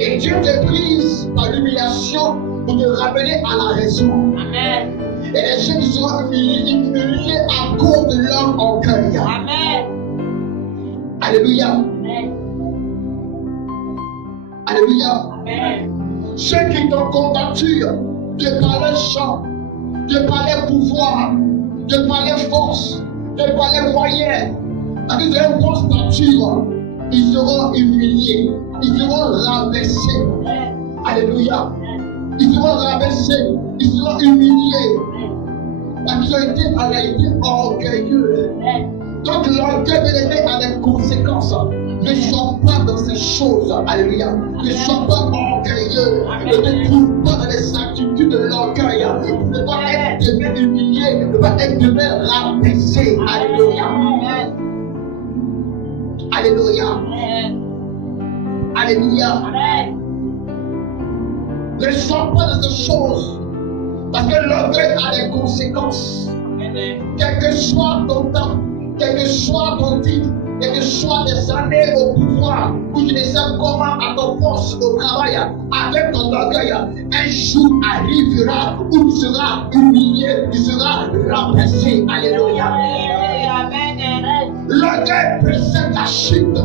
Et Dieu te brise par l'humiliation pour te ramener à la raison. Et les gens qui seront humiliés à cause de leur orgueil. Alléluia. Alléluia. Ceux qui t'ont combattu de par leur chant, de par leur pouvoir, de par leur force, de par leurs moyens, avec leur grosse stature, ils seront humiliés, ils seront rabaissés. Alléluia. Ils seront rabaissés, ils seront humiliés. Parce qu'ils ont été en réalité orgueilleux. Donc l'orgueil a des conséquences. Ne sois pas dans ces choses. Alléluia. Ne sois pas orgueilleux. Ne te trouve pas dans les attitudes de l'orgueil. Ne pas être demain humilié. Ne pas être demain rabaissé. Alléluia. Alléluia. Alléluia. Ne sois pas dans ces choses. Parce que l'orgueil a des conséquences. Quel que soit ton temps, quel que soit ton titre, quel que soit des années au pouvoir, où tu ne sais comment à ton poste au travail, avec ton orgueil, un jour arrivera où tu seras humilié, tu seras rabaissé. Alléluia. L'orgueil précède la chute.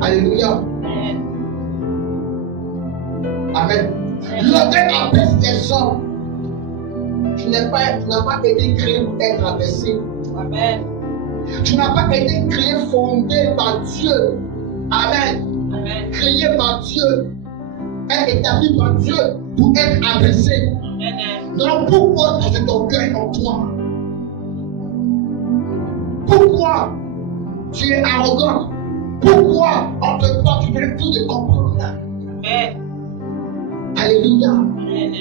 Alléluia. Amen. L'orgueil abaisse les hommes. Tu n'as pas été créé pour être abaissé. Amen. Tu n'as pas été créé, fondé par Dieu. Amen. Amen. Créé par Dieu. Et établi par Dieu pour être abaissé. Amen. Donc pourquoi tu as cet orgueil en toi? Pourquoi tu es arrogant? Pourquoi on te parle, tu ne plus de comprendre? Amen. Alléluia. Amen.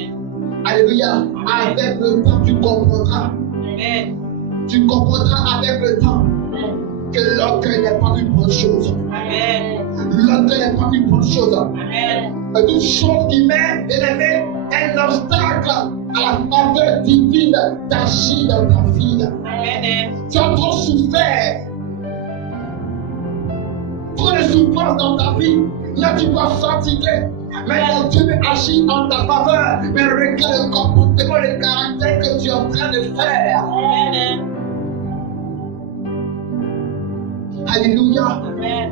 Alléluia. Avec le temps, tu comprendras. Amen. Tu comprendras avec le temps que l'orgueil n'est pas une bonne chose. Amen. L'orgueil n'est pas une bonne chose. Amen. C'est une chose qui met, un obstacle à la faveur divine d'agir dans ta vie. Amen. Tu as trop souffert. Trop de souffrance dans ta vie. Là, tu vas fatiguer. Maintenant, Dieu veut agir en ta faveur. Mais regarde le comportement, le caractère que tu es en train de faire. Amen. Alléluia. Amen.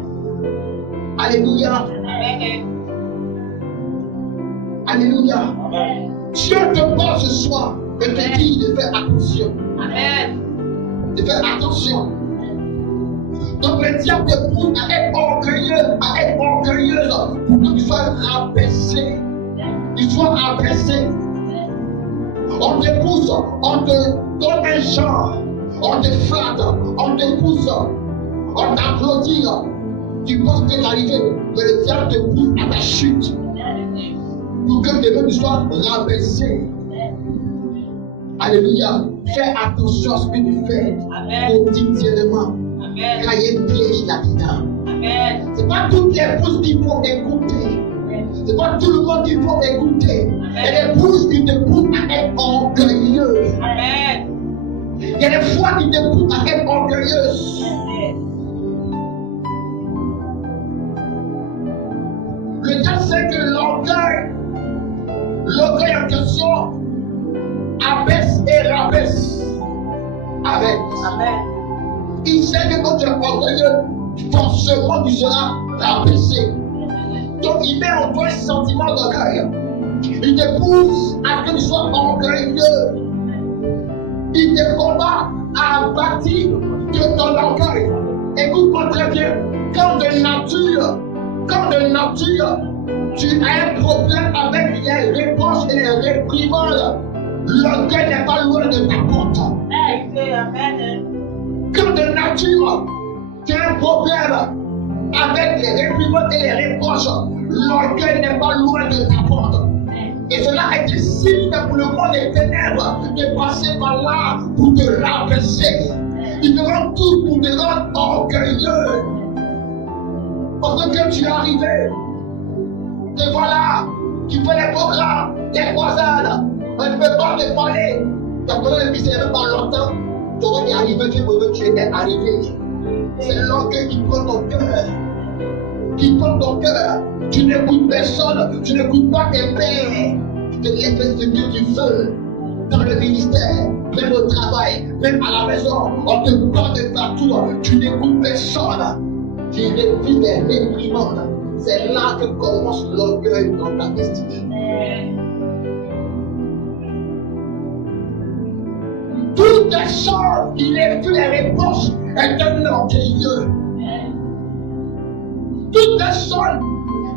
Alléluia. Amen. Alléluia. Amen. Dieu te parle ce soir et te dit de faire attention. Amen. De faire attention. Donc le diable te pousse à être orgueilleux, à être orgueilleuse pour que tu sois rabaissé. Tu sois abaissé. On te pousse, on te donne un genre, on te flatte, on te pousse, on t'applaudit. Tu penses que tu es arrivé, mais le diable te pousse à ta chute. Pour que demain tu sois rabaissé. Alléluia. Fais attention à ce que tu fais quotidiennement. Car il y a un piège là-dedans. Ce n'est pas toutes les pouces qu'il faut écouter. Ce n'est pas tout le monde qu'il faut écouter. Il y a des pouces qui te poussent à être orgueilleux. Il y a des fois qui te poussent à être orgueilleuse. Le diable sait que l'orgueil en question abaisse et rabaisse. Amen. Il sait que quand tu es orgueilleux, forcément tu seras rabaissé. Donc il met en toi un sentiment d'orgueil. Il te pousse à ce que tu sois orgueilleux. Il te combat à bâtir de ton orgueil. Écoute-moi très bien. Quand de nature, tu as un problème avec les reproches et les réprimandes, l'orgueil n'est pas loin de ta porte. Amen. Quand de nature, tu as un problème avec les réprimandes et les reproches, l'orgueil n'est pas loin de ta porte. Et cela est un signe pour le monde des ténèbres de passer par là pour te rabaisser. Ils feront tout pour te rendre orgueilleux. Parce que tu es arrivé, te voilà, tu fais les programmes, des croisades, on ne peut pas te parler. Tu as besoin de misère pas longtemps, tu aurais été arrivé, tu étais arrivé. C'est l'orgueil qui prend ton cœur. Qui prend ton cœur. Tu n'écoutes personne, tu n'écoutes pas tes pères. Tu te laisses faire ce que tu veux. Dans le ministère, même au travail, même à la maison, on te parle de partout, tu n'écoutes personne. Tu refuses des réprimandes. C'est là que commence l'orgueil dans ta destinée. Toutes les choses qui refusent les reproches est un orgueilleux. Toutes les choses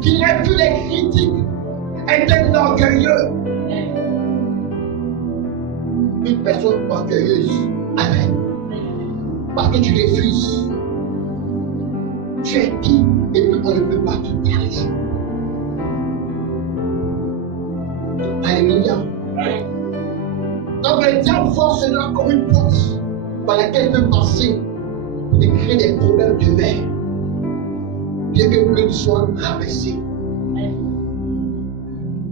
qui refusent les critiques est un orgueilleux. Une personne orgueilleuse. Amen. Parce que tu refuses. Tu es qui et puis on ne peut pas te parler. Alléluia. Donc le diable force cela comme une porte par laquelle il peut passer et créer des problèmes de mer. Bien que tu sois rabaissé.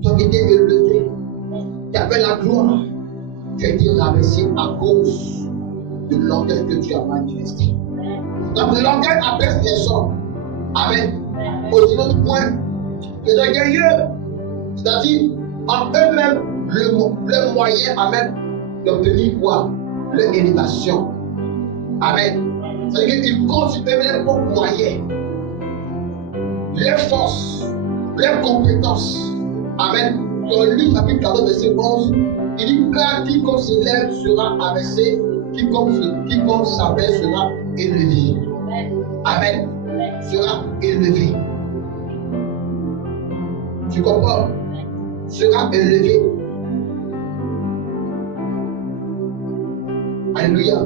Tu as été élevé. Tu avais la gloire. Tu as été rabaissé à cause de l'orgueil que tu as manifesté. Donc l'orgueil abaisse les hommes. Amen. Aussi notre point, les orgueilleux, c'est-à-dire en eux-mêmes le moyen, amen, d'obtenir quoi? L'élévation. Amen. C'est-à-dire qu'ils considèrent les bons moyens, les forces, les compétences. Amen. Dans le livre chapitre 14, verset 11, il dit car quiconque s'élève sera abaissé quiconque s'appelle sera élevé. Amen. Sera élevé. Tu comprends? Sera élevé. Alléluia.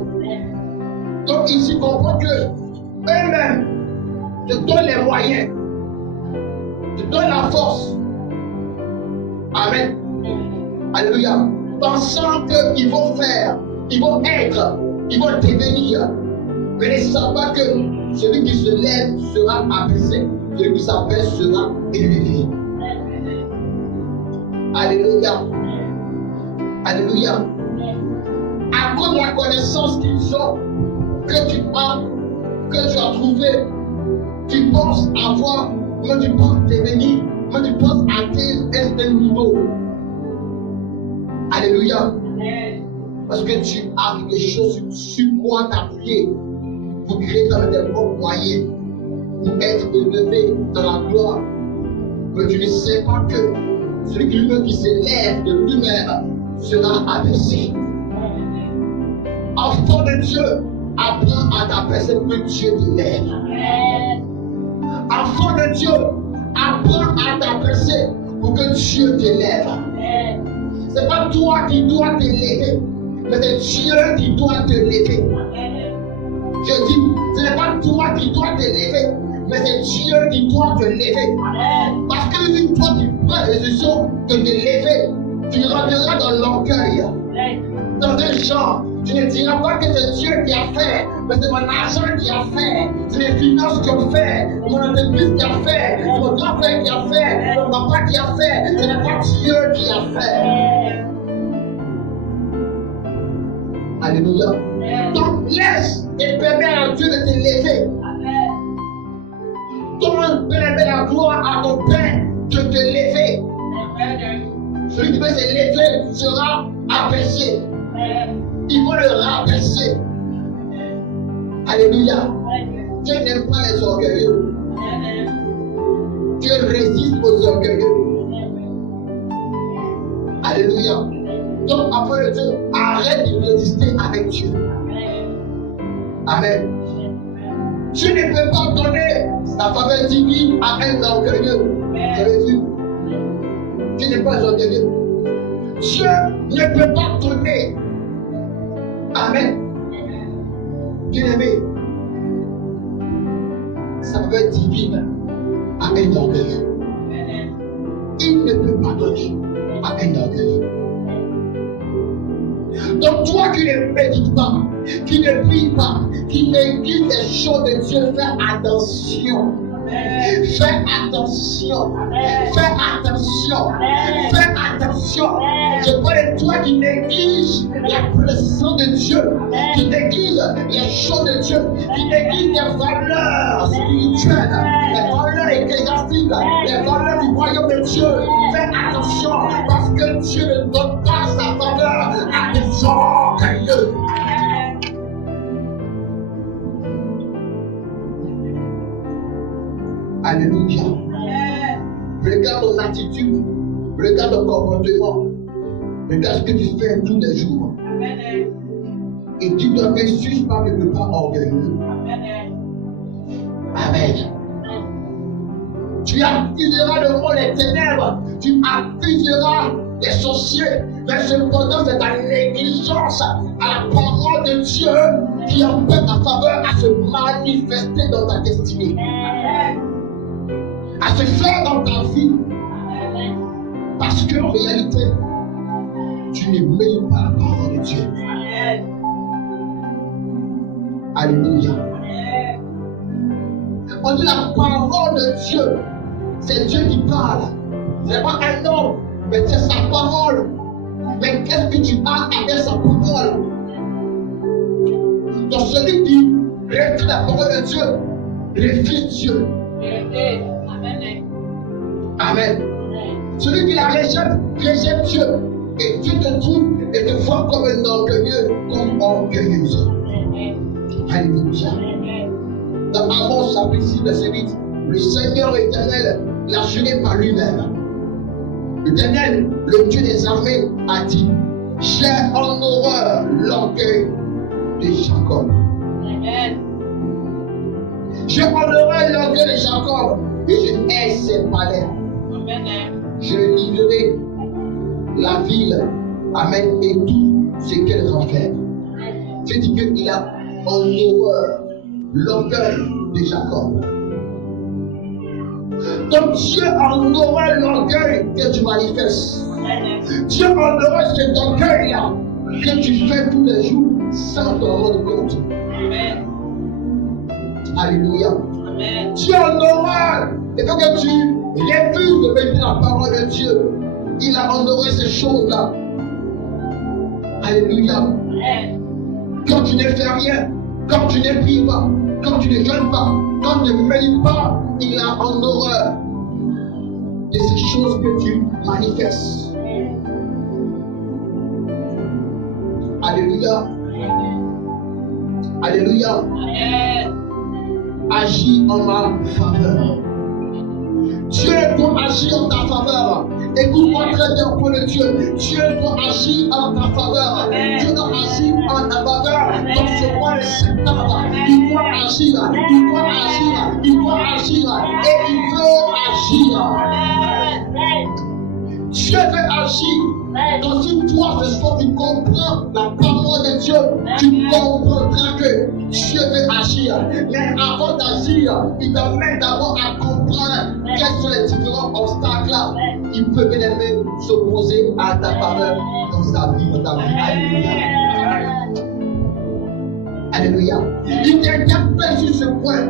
Donc ici, comprends que eux-mêmes te donnent les moyens, te donnent la force. Amen. Alléluia. Pensant qu'ils vont faire, ils vont être, ils vont devenir. Mais ne savent pas que celui qui se lève sera abaissé, celui qui s'abaisse sera élevé. Alléluia. Alléluia. À cause de la connaissance qu'ils ont, que tu as trouvé, tu penses avoir, que tu penses devenir, que tu penses atteindre un certain niveau. Alléluia. Parce que tu as quelque chose sur quoi t'appuyer pour créer dans tes propres moyens, pour être élevé dans la gloire. Mais tu ne sais pas que celui qui s'élève de lui-même sera abaissé. Enfant de Dieu, apprends à t'abaisser pour que Dieu t'élève. Enfant de Dieu, apprends à t'abaisser pour que Dieu t'élève. Ce n'est pas toi qui dois t'élever, mais c'est Dieu qui doit t'élever. Je dis, ce n'est pas toi qui dois t'élever, mais c'est Dieu qui doit te lever. Parce que si toi tu prends la décision de te lever, tu rentreras dans l'orgueil. Dans un genre, tu ne diras pas que c'est Dieu qui a fait, mais c'est mon argent qui a fait, c'est les finances qui ont fait, c'est mon entreprise qui a fait, c'est mon grand-père qui a fait, c'est mon papa qui a fait, ce n'est pas Dieu qui a fait. Alléluia. Donc laisse et permets à Dieu de te lever. Donc permets la gloire à ton Père de te lever. Celui qui veut se lever sera abaissé. Il faut le rabaisser. Alléluia. Dieu n'aime pas les orgueilleux. Dieu résiste aux orgueilleux. Alléluia. Donc, après Dieu, arrête de résister avec Dieu. Amen. Tu ne peux pas donner la faveur divine à un orgueilleux. Vous avez vu? Tu n'es pas orgueilleux. Dieu ne peut pas donner. Amen. Bien-aimé, sa faveur divine à un orgueilleux. Il ne peut pas donner à un orgueilleux. Donc toi qui ne médites pas, qui ne pries pas, qui néglige les choses de Dieu, fais attention. Fais attention. Fais attention. Fais attention. Je parle de toi qui néglige la présence de Dieu, qui néglige les choses de Dieu, qui néglige les valeurs spirituelles, les valeurs ecclésiastiques, les valeurs du royaume de Dieu. Fais attention parce que Dieu ne donne pas sa faveur à des orgueilleux. Alléluia. Regarde ton attitude, regarde ton comportement, regarde ce que tu fais tous les jours. Et tu ne te suis pas quelque part orgueilleux. Amen. Tu accuseras le monde des ténèbres, tu accuseras les sorciers, mais cependant c'est ta négligence à la parole de Dieu qui empêche ta faveur à se manifester dans ta destinée, à se faire dans ta vie. Parce qu'en réalité, tu ne mérites pas la parole de Dieu. Alléluia. On dit la parole de Dieu, c'est Dieu qui parle. Ce n'est pas un homme, mais c'est sa parole. Mais qu'est-ce que tu as avec sa parole? Donc celui qui refuse la parole de Dieu, refuse Dieu. Amen. Celui qui la rejette Dieu. Et Dieu te trouve et te voit comme un orgueilleux, comme orgueilleuse. Alléluia. Dans Amos chapitre 6, verset 8, le Seigneur éternel l'a juré par lui-même. L'Éternel, le Dieu des armées, a dit: j'ai en horreur l'orgueil de Jacob. Amen. Je honorerai l'orgueil de Jacob et je hais ses palais. Amen. Je livrerai la ville, amen, et tout ce qu'elle renferme. Je dis qu'il a en horreur l'orgueil de Jacob. Donc Dieu en horreur l'orgueil que tu manifestes. Dieu en horreur cet orgueil-là que tu fais tous les jours sans t'en rendre compte. Amen. Alléluia. Amen. Dieu en horreur. Il faut que tu refuses de bénir la parole de Dieu. Il a honoré ces choses-là. Alléluia. Amen. Quand tu ne fais rien, quand tu ne pries pas, quand tu ne jeûnes pas, quand tu ne médites pas, il a en horreur de ces choses que tu manifestes. Alléluia. Alléluia. Amen. Agis en ma faveur. Dieu doit agir en ta faveur. Écoute-moi très bien, pour le Dieu. Dieu doit agir en ta faveur. Dieu doit agir en ta faveur. Dans ce mois de septembre, il doit agir. Il doit agir. Il doit agir. Et il veut agir. Dieu veut agir. Donc si toi, ce soir, tu comprends la parole de Dieu, tu comprendras que Dieu veut agir. Mais avant d'agir, il t'amène d'abord à comprendre quels sont les différents obstacles là qui peuvent même s'opposer à ta faveur dans ta vie, dans ta vie. Alléluia. Alléluia. Il t'interpelle sur ce point.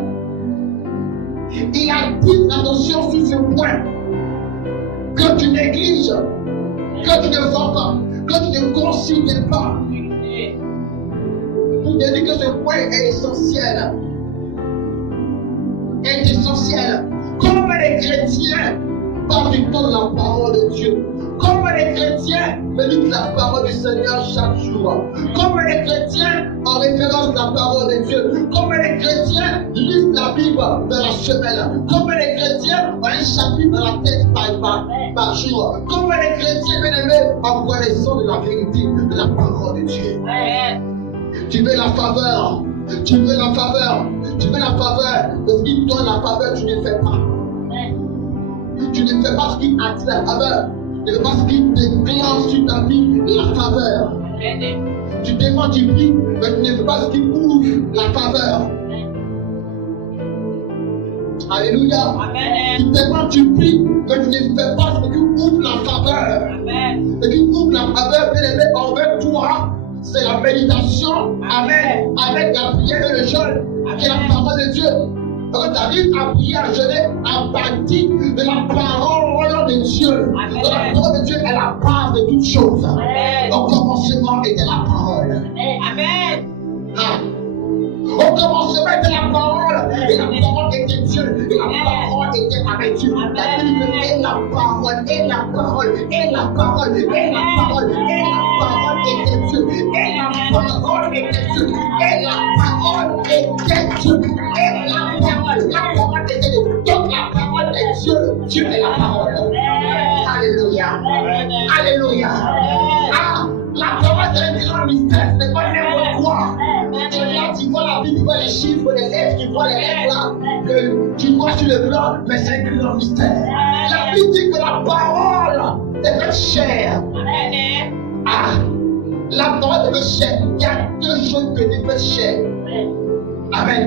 Il attire l'attention sur ce point. Quand tu négliges, quand tu ne vois pas, quand tu ne considères pas, pour te dire que ce point est essentiel. Est essentiel. Comme les chrétiens parlent du temps de la parole de Dieu. Comme les chrétiens méditent la parole du Seigneur chaque jour. Comme les chrétiens en référence la parole de Dieu. Comme les chrétiens lisent la Bible dans la semaine. Comme les chrétiens ont un chapitre dans la tête par jour. Comme les chrétiens bien-aimés en connaissance de la vérité de la parole de Dieu. Tu veux la faveur. Tu veux la faveur. Tu veux la faveur. Parce qu'il donne la faveur, tu ne fais pas. Tu ne fais pas ce qui attire la faveur. Tu ne fais pas ce qui déclenche sur ta vie la faveur. Tu défends, tu pries, mais tu ne fais pas ce qui ouvre la faveur. Alléluia. Tu défends, tu pries, mais tu ne fais pas ce qui ouvre la faveur. Ce qui ouvre la faveur, bien aimé, envers toi, c'est la méditation. Amen. Avec la prière et le jeûne, qui est la parole de Dieu. Quand tu arrives à prier, à jeûner, à partir de la parole de Dieu. La parole de Dieu est la base de toutes choses. Au commencement était la parole. Amen. Au commencement était la parole. Et la parole était Dieu. Et la parole était avec Dieu. La Bible est la parole. Et la parole. Et la parole. Et la parole. Et la parole était Dieu. Et la parole était Dieu. Et la parole était Dieu. Et la parole était Dieu. Donc la parole est Dieu. Dieu est la parole. Alléluia. Alléluia. La parole c'est un grand mystère. Ce n'est pas n'importe quoi. Là, tu vois la vie, tu vois les chiffres, les lettres, tu vois les lettres là, que tu vois sur le blanc, mais c'est un grand mystère. La Bible dit que la parole est faite chair. La parole est faite chair. Il y a deux choses que tu fais chair. Amen.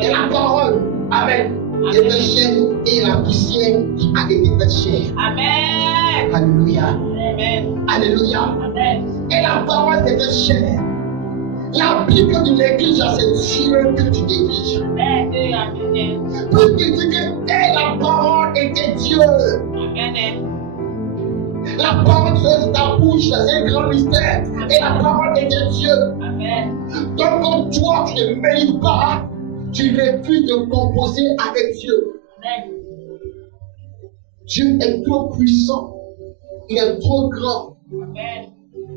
Et la parole, amen, est faite chair et la poussière qui a été faite chair. Amen. Alléluia. Amen. Alléluia. Amen. Et la parole est faite chair. La Bible que tu négliges, c'est Dieu que tu négliges. Puisqu'il dit que la parole était Dieu. La parole de ta bouche, c'est un grand mystère. Et la parole était Dieu. Donc quand toi tu ne mérites pas, tu refuses de composer avec Dieu. Dieu est trop puissant. Il est trop grand.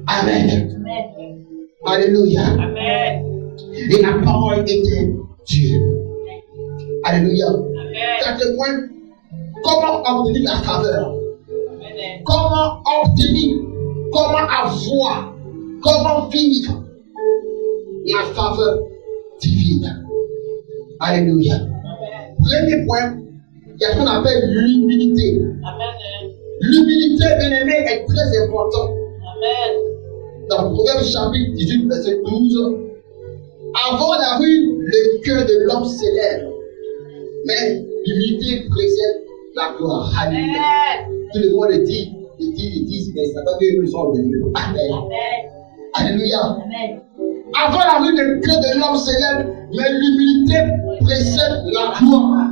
Amen. Alléluia. Amen. Et la parole était Dieu. Alléluia. Quatrième point, comment obtenir la faveur? Comment obtenir? Comment avoir? Comment vivre la faveur divine. Alléluia. Premier point, il y a ce qu'on appelle l'humilité. L'humilité, bien-aimé, est très importante. Dans Proverbe chapitre 18, verset 12, avant la rue, le cœur de l'homme s'élève, mais l'humilité précède la gloire. Alléluia. Tout le monde le dit, mais ça va bien nous sont venus. Amen. Alléluia. Amen. Avant la rue, le cœur de l'homme s'élève, mais l'humilité précède la gloire.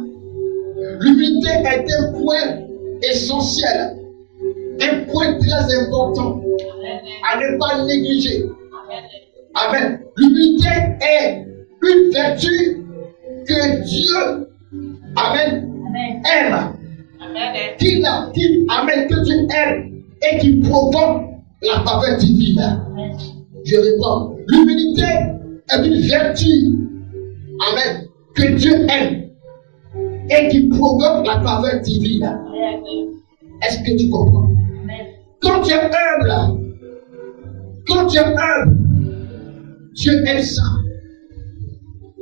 L'humilité est un point essentiel, un point très important à ne pas négliger. Amen. L'humilité est une vertu que Dieu, amen, aime. Amen, que Dieu aime et qui provoque la faveur divine. Je réponds, l'humilité est une vertu, amen, que Dieu aime et qui provoque la faveur divine. Est-ce que tu comprends? Quand tu es humble, Dieu aime ça.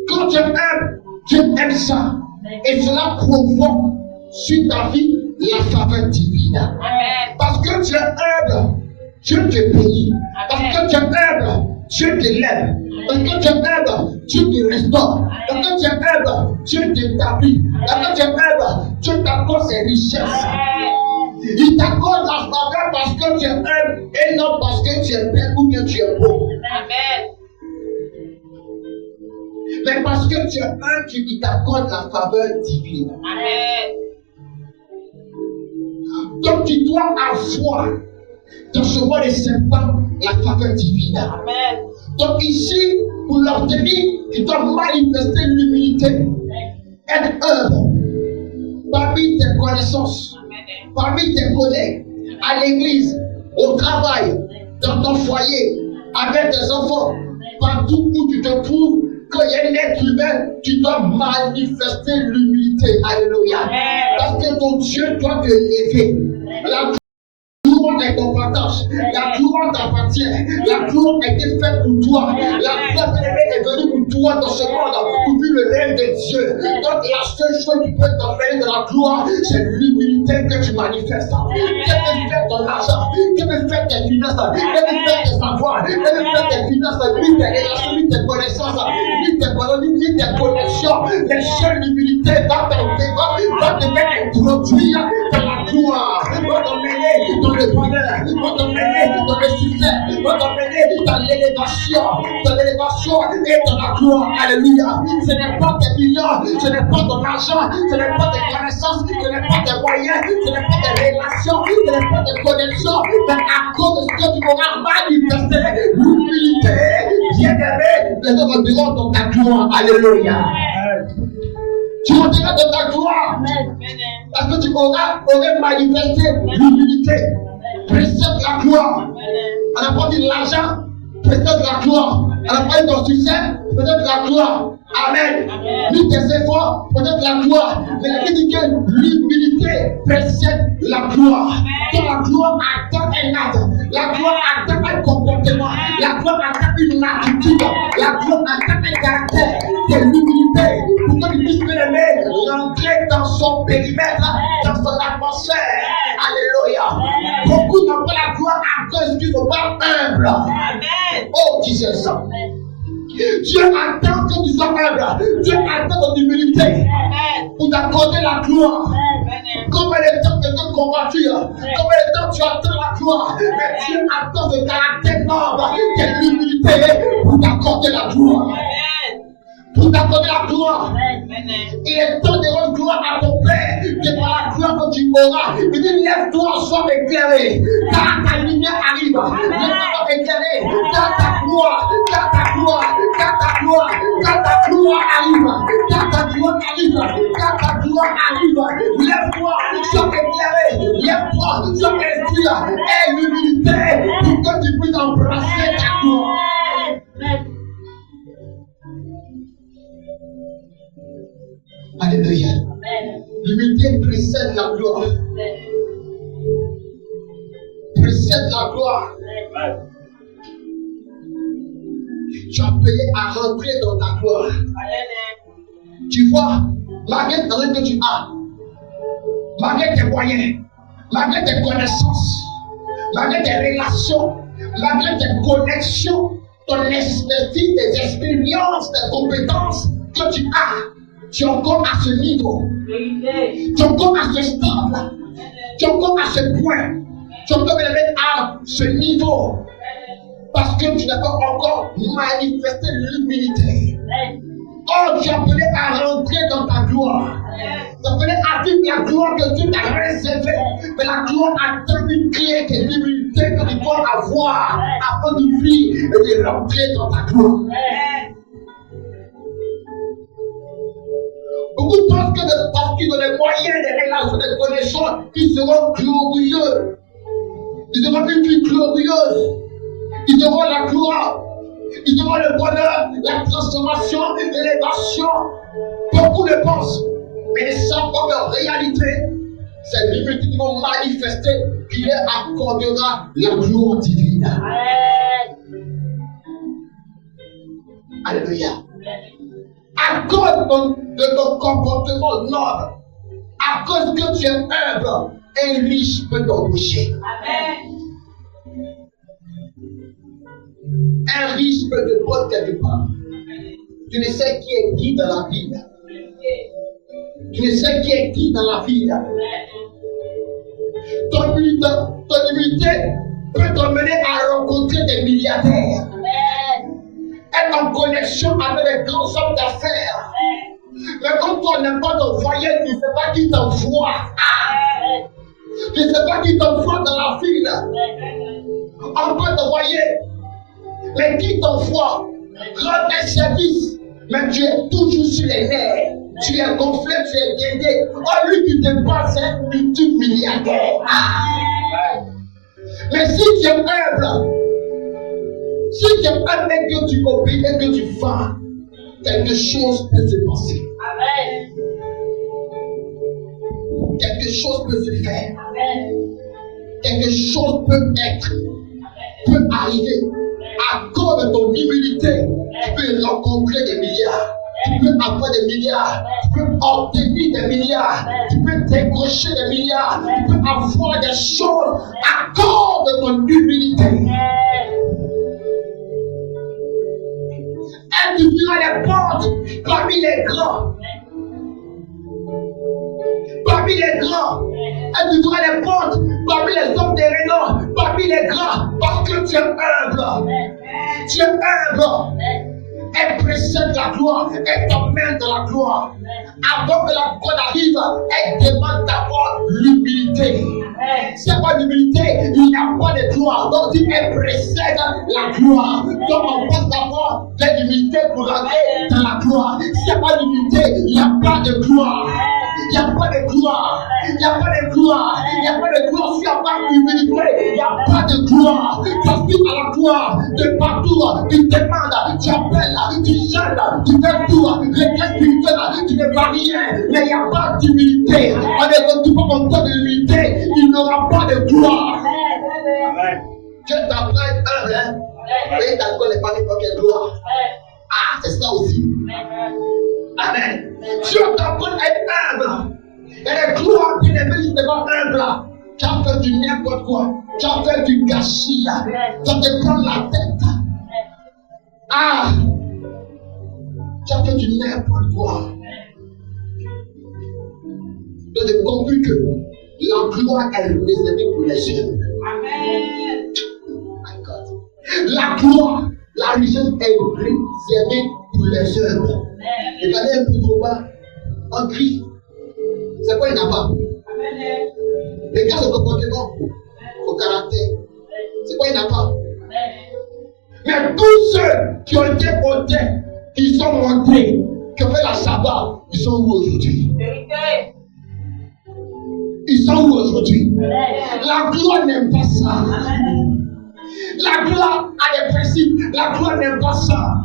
Quand tu es humble, Dieu aime ça. Et cela provoque sur ta vie la faveur divine. Amen. Parce que tu es humble, Dieu te bénit. Parce que tu es humble, Dieu t'élève. Parce que tu es humble, Dieu te restaure. Parce que tu es humble, Dieu t'établit. Parce que tu es humble, Dieu t'accorde ses richesses. Il t'accorde la faveur parce que tu es humble et non parce que tu es belle ou que tu es beau. Amen. Mais parce que tu es humble, il t'accorde la faveur divine. Amen. Donc tu dois avoir dans ce mois de septembre la faveur divine. Amen. Donc ici, pour l'obtenir, tu dois manifester l'humilité. Être humble parmi tes connaissances, parmi tes collègues, à l'église, au travail, dans ton foyer, avec tes enfants, partout où tu te trouves, quand il y a un être humain, tu dois manifester l'humilité. Alléluia. Parce que ton Dieu doit te lever. La gloire est ton partage. La gloire t'appartient. La gloire a été faite pour toi. La gloire est venue pour toi dans ce monde pour vivre le règne de Dieu. Donc la seule chose qui peut t'emmener de la gloire, c'est l'humilité que tu manifestes. Quel que fait ton argent, quel que fait tes finances, quel que fait tes savoirs, quel que fait tes finances, ni tes relations, ni tes connaissances, ni tes colonies, ni tes connexions. Les seules l'humilité va te faire introduire dans la gloire, va t'emmener dans le bonheur, va t'emmener dans le succès, va t'emmener dans l'élévation et dans la gloire. Alléluia. Ce n'est pas tes millions, ce n'est pas ton argent, ce n'est pas tes connaissances, ce n'est pas tes moyens, ce n'est pas tes relations, ce n'est pas tes connexions, mais à cause de ce que tu auras manifesté, l'humilité, bien-aimé, les gens rentreront dans ta gloire. Alléluia. Tu rentreras dans ta gloire. Parce que tu aurais manifesté l'humilité. Précède la gloire. On n'a pas dit l'argent, précède la gloire. On n'a pas dit ton succès, peut-être la gloire. Amen. Ni tes efforts, peut-être la gloire. Mais la Bible dit que l'humilité précède la gloire. Donc la gloire attend un acte. La gloire attend un comportement. La gloire attend une attitude. La gloire attend un caractère. C'est l'humilité. Pour que tu puisses l'aimer, rentrer dans son périmètre, dans son atmosphère. Alléluia. Beaucoup n'ont pas la gloire à cause qu'ils ne sont pas humbles. Amen. Oh, disais ça. Dieu attend que tu sois humble. Dieu attend ton humilité pour t'accorder la gloire. Combien de temps tu te convoiture, combien de temps tu attends la gloire, mais Dieu attend de caractère noble, de l'humilité pour t'accorder la gloire. Pour t'accorder la gloire. Il est temps de rendre gloire à ton Père, de par la gloire que tu auras. Il dit, lève-toi, sois éclairé, car ta lumière arrive. Lève-toi éclairé, car ta gloire, car ta gloire, car ta gloire, car ta gloire arrive. Car ta gloire arrive, car ta gloire arrive. Lève-toi, sois éclairé, lève-toi, sois inspiré. Et l'humilité pour que tu puisses embrasser ta gloire. Alléluia. L'humilité précède la gloire. Précède la gloire. Tu as payé à à rentrer dans ta gloire. Tu vois, malgré tout ce que tu as, malgré tes moyens, malgré tes connaissances, malgré tes relations, malgré tes connexions, ton expertise, tes expériences, tes compétences que tu as, tu es encore à ce niveau. Tu es encore à ce stade-là. Tu es encore à ce point. Tu es encore à ce niveau. Parce que tu n'as pas encore manifesté l'humilité. Oh, tu es appelé à rentrer dans ta gloire. Tu es appelé à vivre la gloire que Dieu t'a réservée. Mais la gloire attend une clé qui est l'humilité que tu dois avoir afin de vivre et de rentrer dans ta gloire. Beaucoup pensent que parce qu'ils ont les moyens, des relations, des connaissances, ils seront glorieux. Ils auront une vie glorieuse. Ils auront la gloire. Ils auront le bonheur, la transformation, l'élévation. Beaucoup le pensent, mais ne savent pas qu'en réalité, c'est l'humilité qui vont manifester qui leur accordera la gloire divine. Alléluia. À cause de ton comportement noble, à cause que tu es humble, un riche peut t'embaucher. Un riche peut te prendre quelque part. Tu ne sais qui est qui dans la vie. Tu ne sais qui est qui dans la vie. Ton humilité peut t'emmener à rencontrer des milliardaires. Être en connexion avec les grands hommes d'affaires. Mais quand on n'est pas dans le foyer, tu ne sais pas qui t'envoie. Tu ne sais pas qui t'envoie dans la ville. On peut t'envoyer. Mais qui t'envoie? Rends un service. Mais tu es toujours sur les nerfs. Tu es gonflé, tu es guindé. Oh, lui qui te passe, c'est un multimilliardaire. Mais si tu es humble, si tu es humble et que tu obéis et que tu vas, quelque chose peut se passer. Quelque chose peut se faire. Quelque chose peut être, peut arriver. À cause de ton humilité, tu peux rencontrer des milliards. Tu peux avoir des milliards. Tu peux obtenir des milliards. Tu peux décrocher des milliards. Tu peux avoir des choses à cause de ton humilité. Elle ouvrira les portes parmi les grands. Parmi les grands. Elle ouvrira les portes parmi les hommes des renom, parmi les grands, parce que tu es humble. Tu es humble. Elle précède la gloire, elle t'emmène dans la gloire. Avant que la gloire arrive, elle demande d'abord l'humilité. C'est pas l'humilité, il n'y a pas de gloire. Donc elle précède la gloire. Donc on passe d'abord de l'humilité pour rentrer dans la gloire. S'il n'y a pas d'humilité, il n'y a pas de gloire. Il n'y a pas de gloire. Il n'y a pas de gloire. Il n'y a pas de gloire. S'il n'y a pas d'humilité, il n'y a pas de gloire. Tu aspires à la gloire de partout. Tu demandes, tu appelles, tu jeûnes, tu fais tout. L'église spirituelle, tu ne vas rien. Mais il n'y a pas d'humilité. On ne retrouve pas content de l'humilité. Il n'y aura pas de gloire. Dieu t'apprend à être humble. Et d'accord, les familles pour quelle gloire. Ah, c'est ça aussi. Amen. Dieu t'apprend à être humble. Et les gloires qui ne veulent pas humble. Tu as fait du n'importe quoi. Tu as fait du gâchis. Tu te prends la tête. Ah! Tu as fait du n'importe quoi. Donc j'ai compris que la gloire est réservée pour les jeunes. Amen. My God. La gloire, la richesse est réservée pour les jeunes. Regardez un peu trop bas. En Christ. C'est quoi il n'a pas? Regarde son comportement, son caractère. C'est quoi il n'a pas? Mais tous ceux qui ont été ôtés, qui sont montés, qui ont fait la sabbat, ils sont où aujourd'hui? Ils sont où aujourd'hui? La gloire n'aime pas ça. La gloire a des principes. La gloire n'aime pas ça.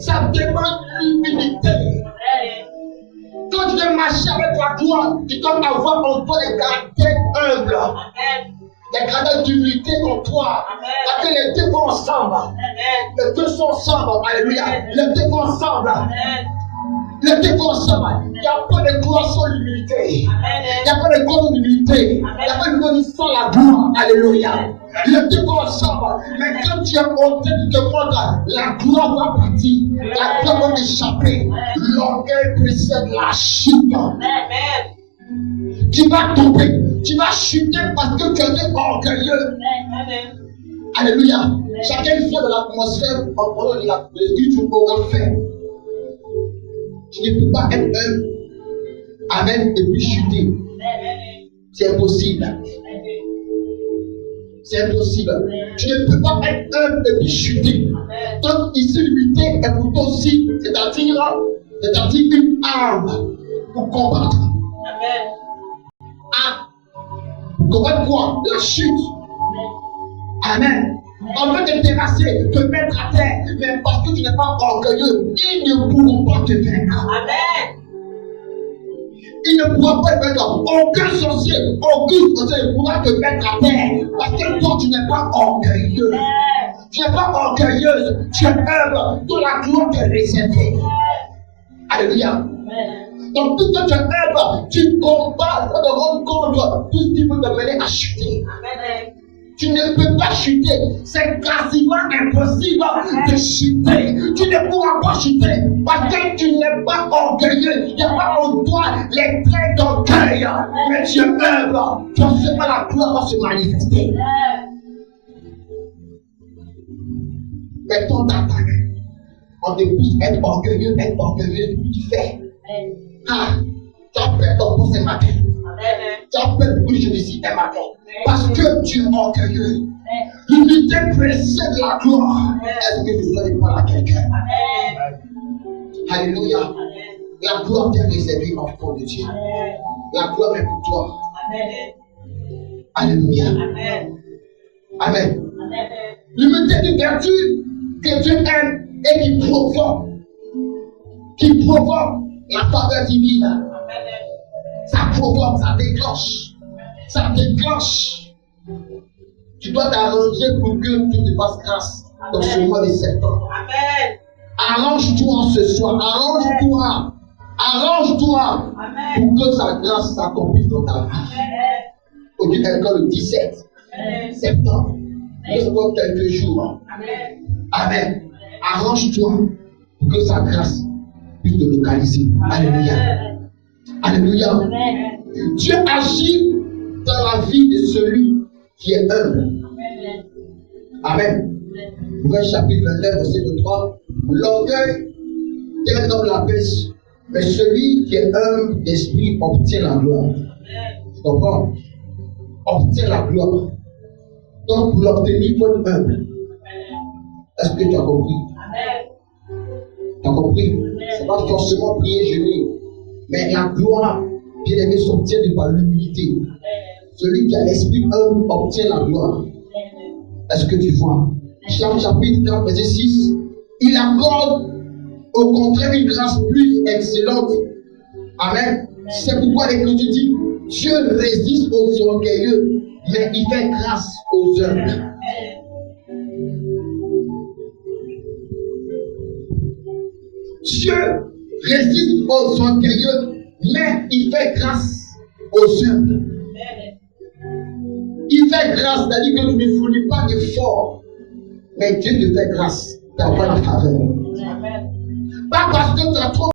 Ça demande l'humilité. Quand tu veux marcher avec la gloire, tu dois avoir en toi des caractères humbles. Des caractères d'humilité en toi. Parce que les deux vont ensemble. Les deux sont ensemble. Alléluia. Les deux vont ensemble. Les deux vont ensemble. Il n'y a pas de gloire sans l'humilité. Il n'y a pas de gloire sans l'humilité. Il n'y a pas de gloire sans la gloire. Alléluia. Les deux vont ensemble. Mais quand tu es monté, tu te montres, la gloire va partir. La gloire va échapper. L'orgueil précède la chute. Tu vas tomber. Tu vas chuter parce que tu es orgueilleux. Alléluia. Chacun fait de l'atmosphère en prenant l'esprit, tu pourras faire. Tu ne peux pas être humble. Amen. Et puis chuter. C'est impossible. C'est impossible. Tu ne peux pas être humble et puis chuter. Donc ici, l'humilité est pour toi aussi, c'est-à-dire une arme pour combattre. Pour combattre quoi? La chute. Amen. On veut te terrasser, te mettre à terre, mais parce que tu n'es pas orgueilleux, ils ne pourront pas te vaincre. Amen. Ils ne pourront pas te vaincre. Aucun sorcier ne pourra te mettre à terre, parce que toi tu n'es pas orgueilleux. Tu n'es pas orgueilleuse, tu es humble, dont la gloire t'est réservée. Alléluia. Donc, tout que tu es humble, tu combats, tu te rends compte tout ce qui peut te mener à chuter. Amen. Tu ne peux pas chuter. C'est quasiment impossible de chuter. Tu ne pourras pas chuter parce que tu n'es pas orgueilleux. Il n'y a pas en toi les traits d'orgueil. Mais tu es humble. Forcément, la gloire va se manifester. Mais ton attaque, on te pousse à être orgueilleux, puis tu fais. Tu as peur ton poste ce matin. Tu as peur de bouger d'ici un matin. Parce que tu es orgueilleux. L'unité précède la gloire. Est-ce que vous allez parler à quelqu'un? Alléluia. La gloire t'est réservée en fond de Dieu. La gloire est pour toi. Alléluia. Amen. L'unité de vertu que Dieu aime et qui provoque la faveur divine. Ça provoque, ça déclenche. Ça déclenche. Tu dois t'arranger pour que tu te fasses grâce dans ce mois de septembre. Amen. Arrange-toi ce soir. Arrange-toi pour que sa grâce s'accomplisse dans ta vie. Aujourd'hui, encore le 17 septembre. Il y a quelques jours. Amen. Arrange-toi pour que sa grâce puisse te localiser. Alléluia. Alléluia. Dieu agit dans la vie de celui qui est humble. Amen. Proverbe chapitre 29, verset 3. L'orgueil tient dans la baisse, mais celui qui est humble d'esprit obtient la gloire. Tu comprends? Obtient la gloire. Donc pour l'obtenir, il faut être humble. Est-ce que tu as compris? Tu as compris? Ce n'est pas forcément prier, jeûner. Mais la gloire, bien aimé, s'obtient par l'humilité. Celui qui a l'esprit humble obtient la gloire. Est-ce que tu vois? Jean chapitre 4, verset 6. Il accorde au contraire une grâce plus excellente. Amen. C'est pourquoi l'Écriture dit Dieu résiste aux orgueilleux, mais il fait grâce aux humbles. Dieu résiste aux orgueilleux, mais il fait grâce aux humbles. Il fait grâce, c'est-à-dire que tu ne fournis pas d'effort, mais Dieu te fait grâce d'avoir la faveur. Pas parce que tu as trop,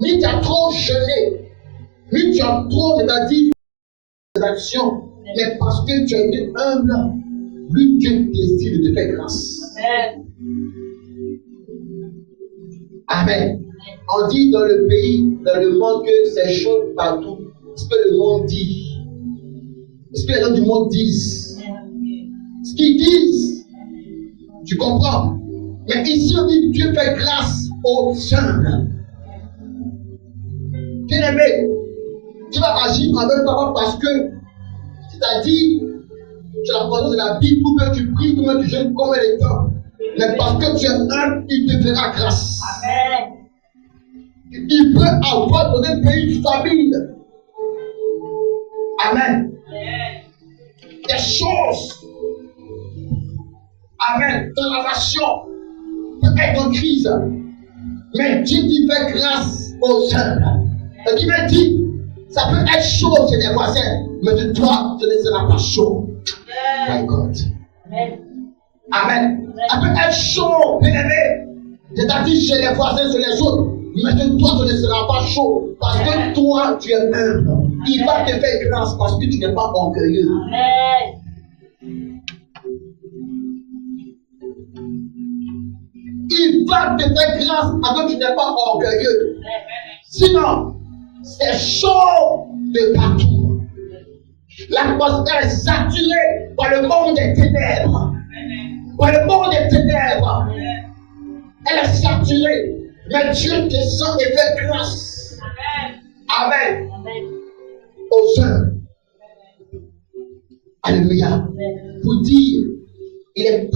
ni tu as trop jeûné, ni tu as trop, c'est-à-dire des actions, mais parce que tu as été humble, lui Dieu décide de te faire grâce. Amen. On dit dans le pays, dans le monde, que c'est chaud partout. Ce que le monde dit. Ce que les gens du monde disent. Ce qu'ils disent. Tu comprends? Mais ici, on dit Dieu fait grâce aux humbles. Bien-aimé, tu vas agir avec parole parce que, c'est-à-dire, tu as la connaissance de la Bible, ou que tu pries, ou que tu jeûnes combien de temps. Mais parce que tu es humble, il te fera grâce. Amen. Il peut avoir dans un pays famine. Amen. Des choses Amen. Ton relation peut être en crise. Mais Dieu dit fait grâce aux humbles. Et qui me dit, ça peut être chaud chez les voisins, mais de toi, ce ne sera pas chaud. My God. Amen. Ça peut être chaud, bien-aimé. C'est-à-dire chez les voisins, chez les autres. Mais de toi, ce ne sera pas chaud. Parce que toi, tu es humble. Il va te faire grâce parce que tu n'es pas orgueilleux. Il va te faire grâce parce que tu n'es pas orgueilleux. Sinon, c'est chaud de partout. L'atmosphère est saturée par le monde des ténèbres. Par le monde des ténèbres. Elle est saturée. Mais Dieu descend et fait grâce. Amen. Aux humbles. Alléluia. Pour dire, il est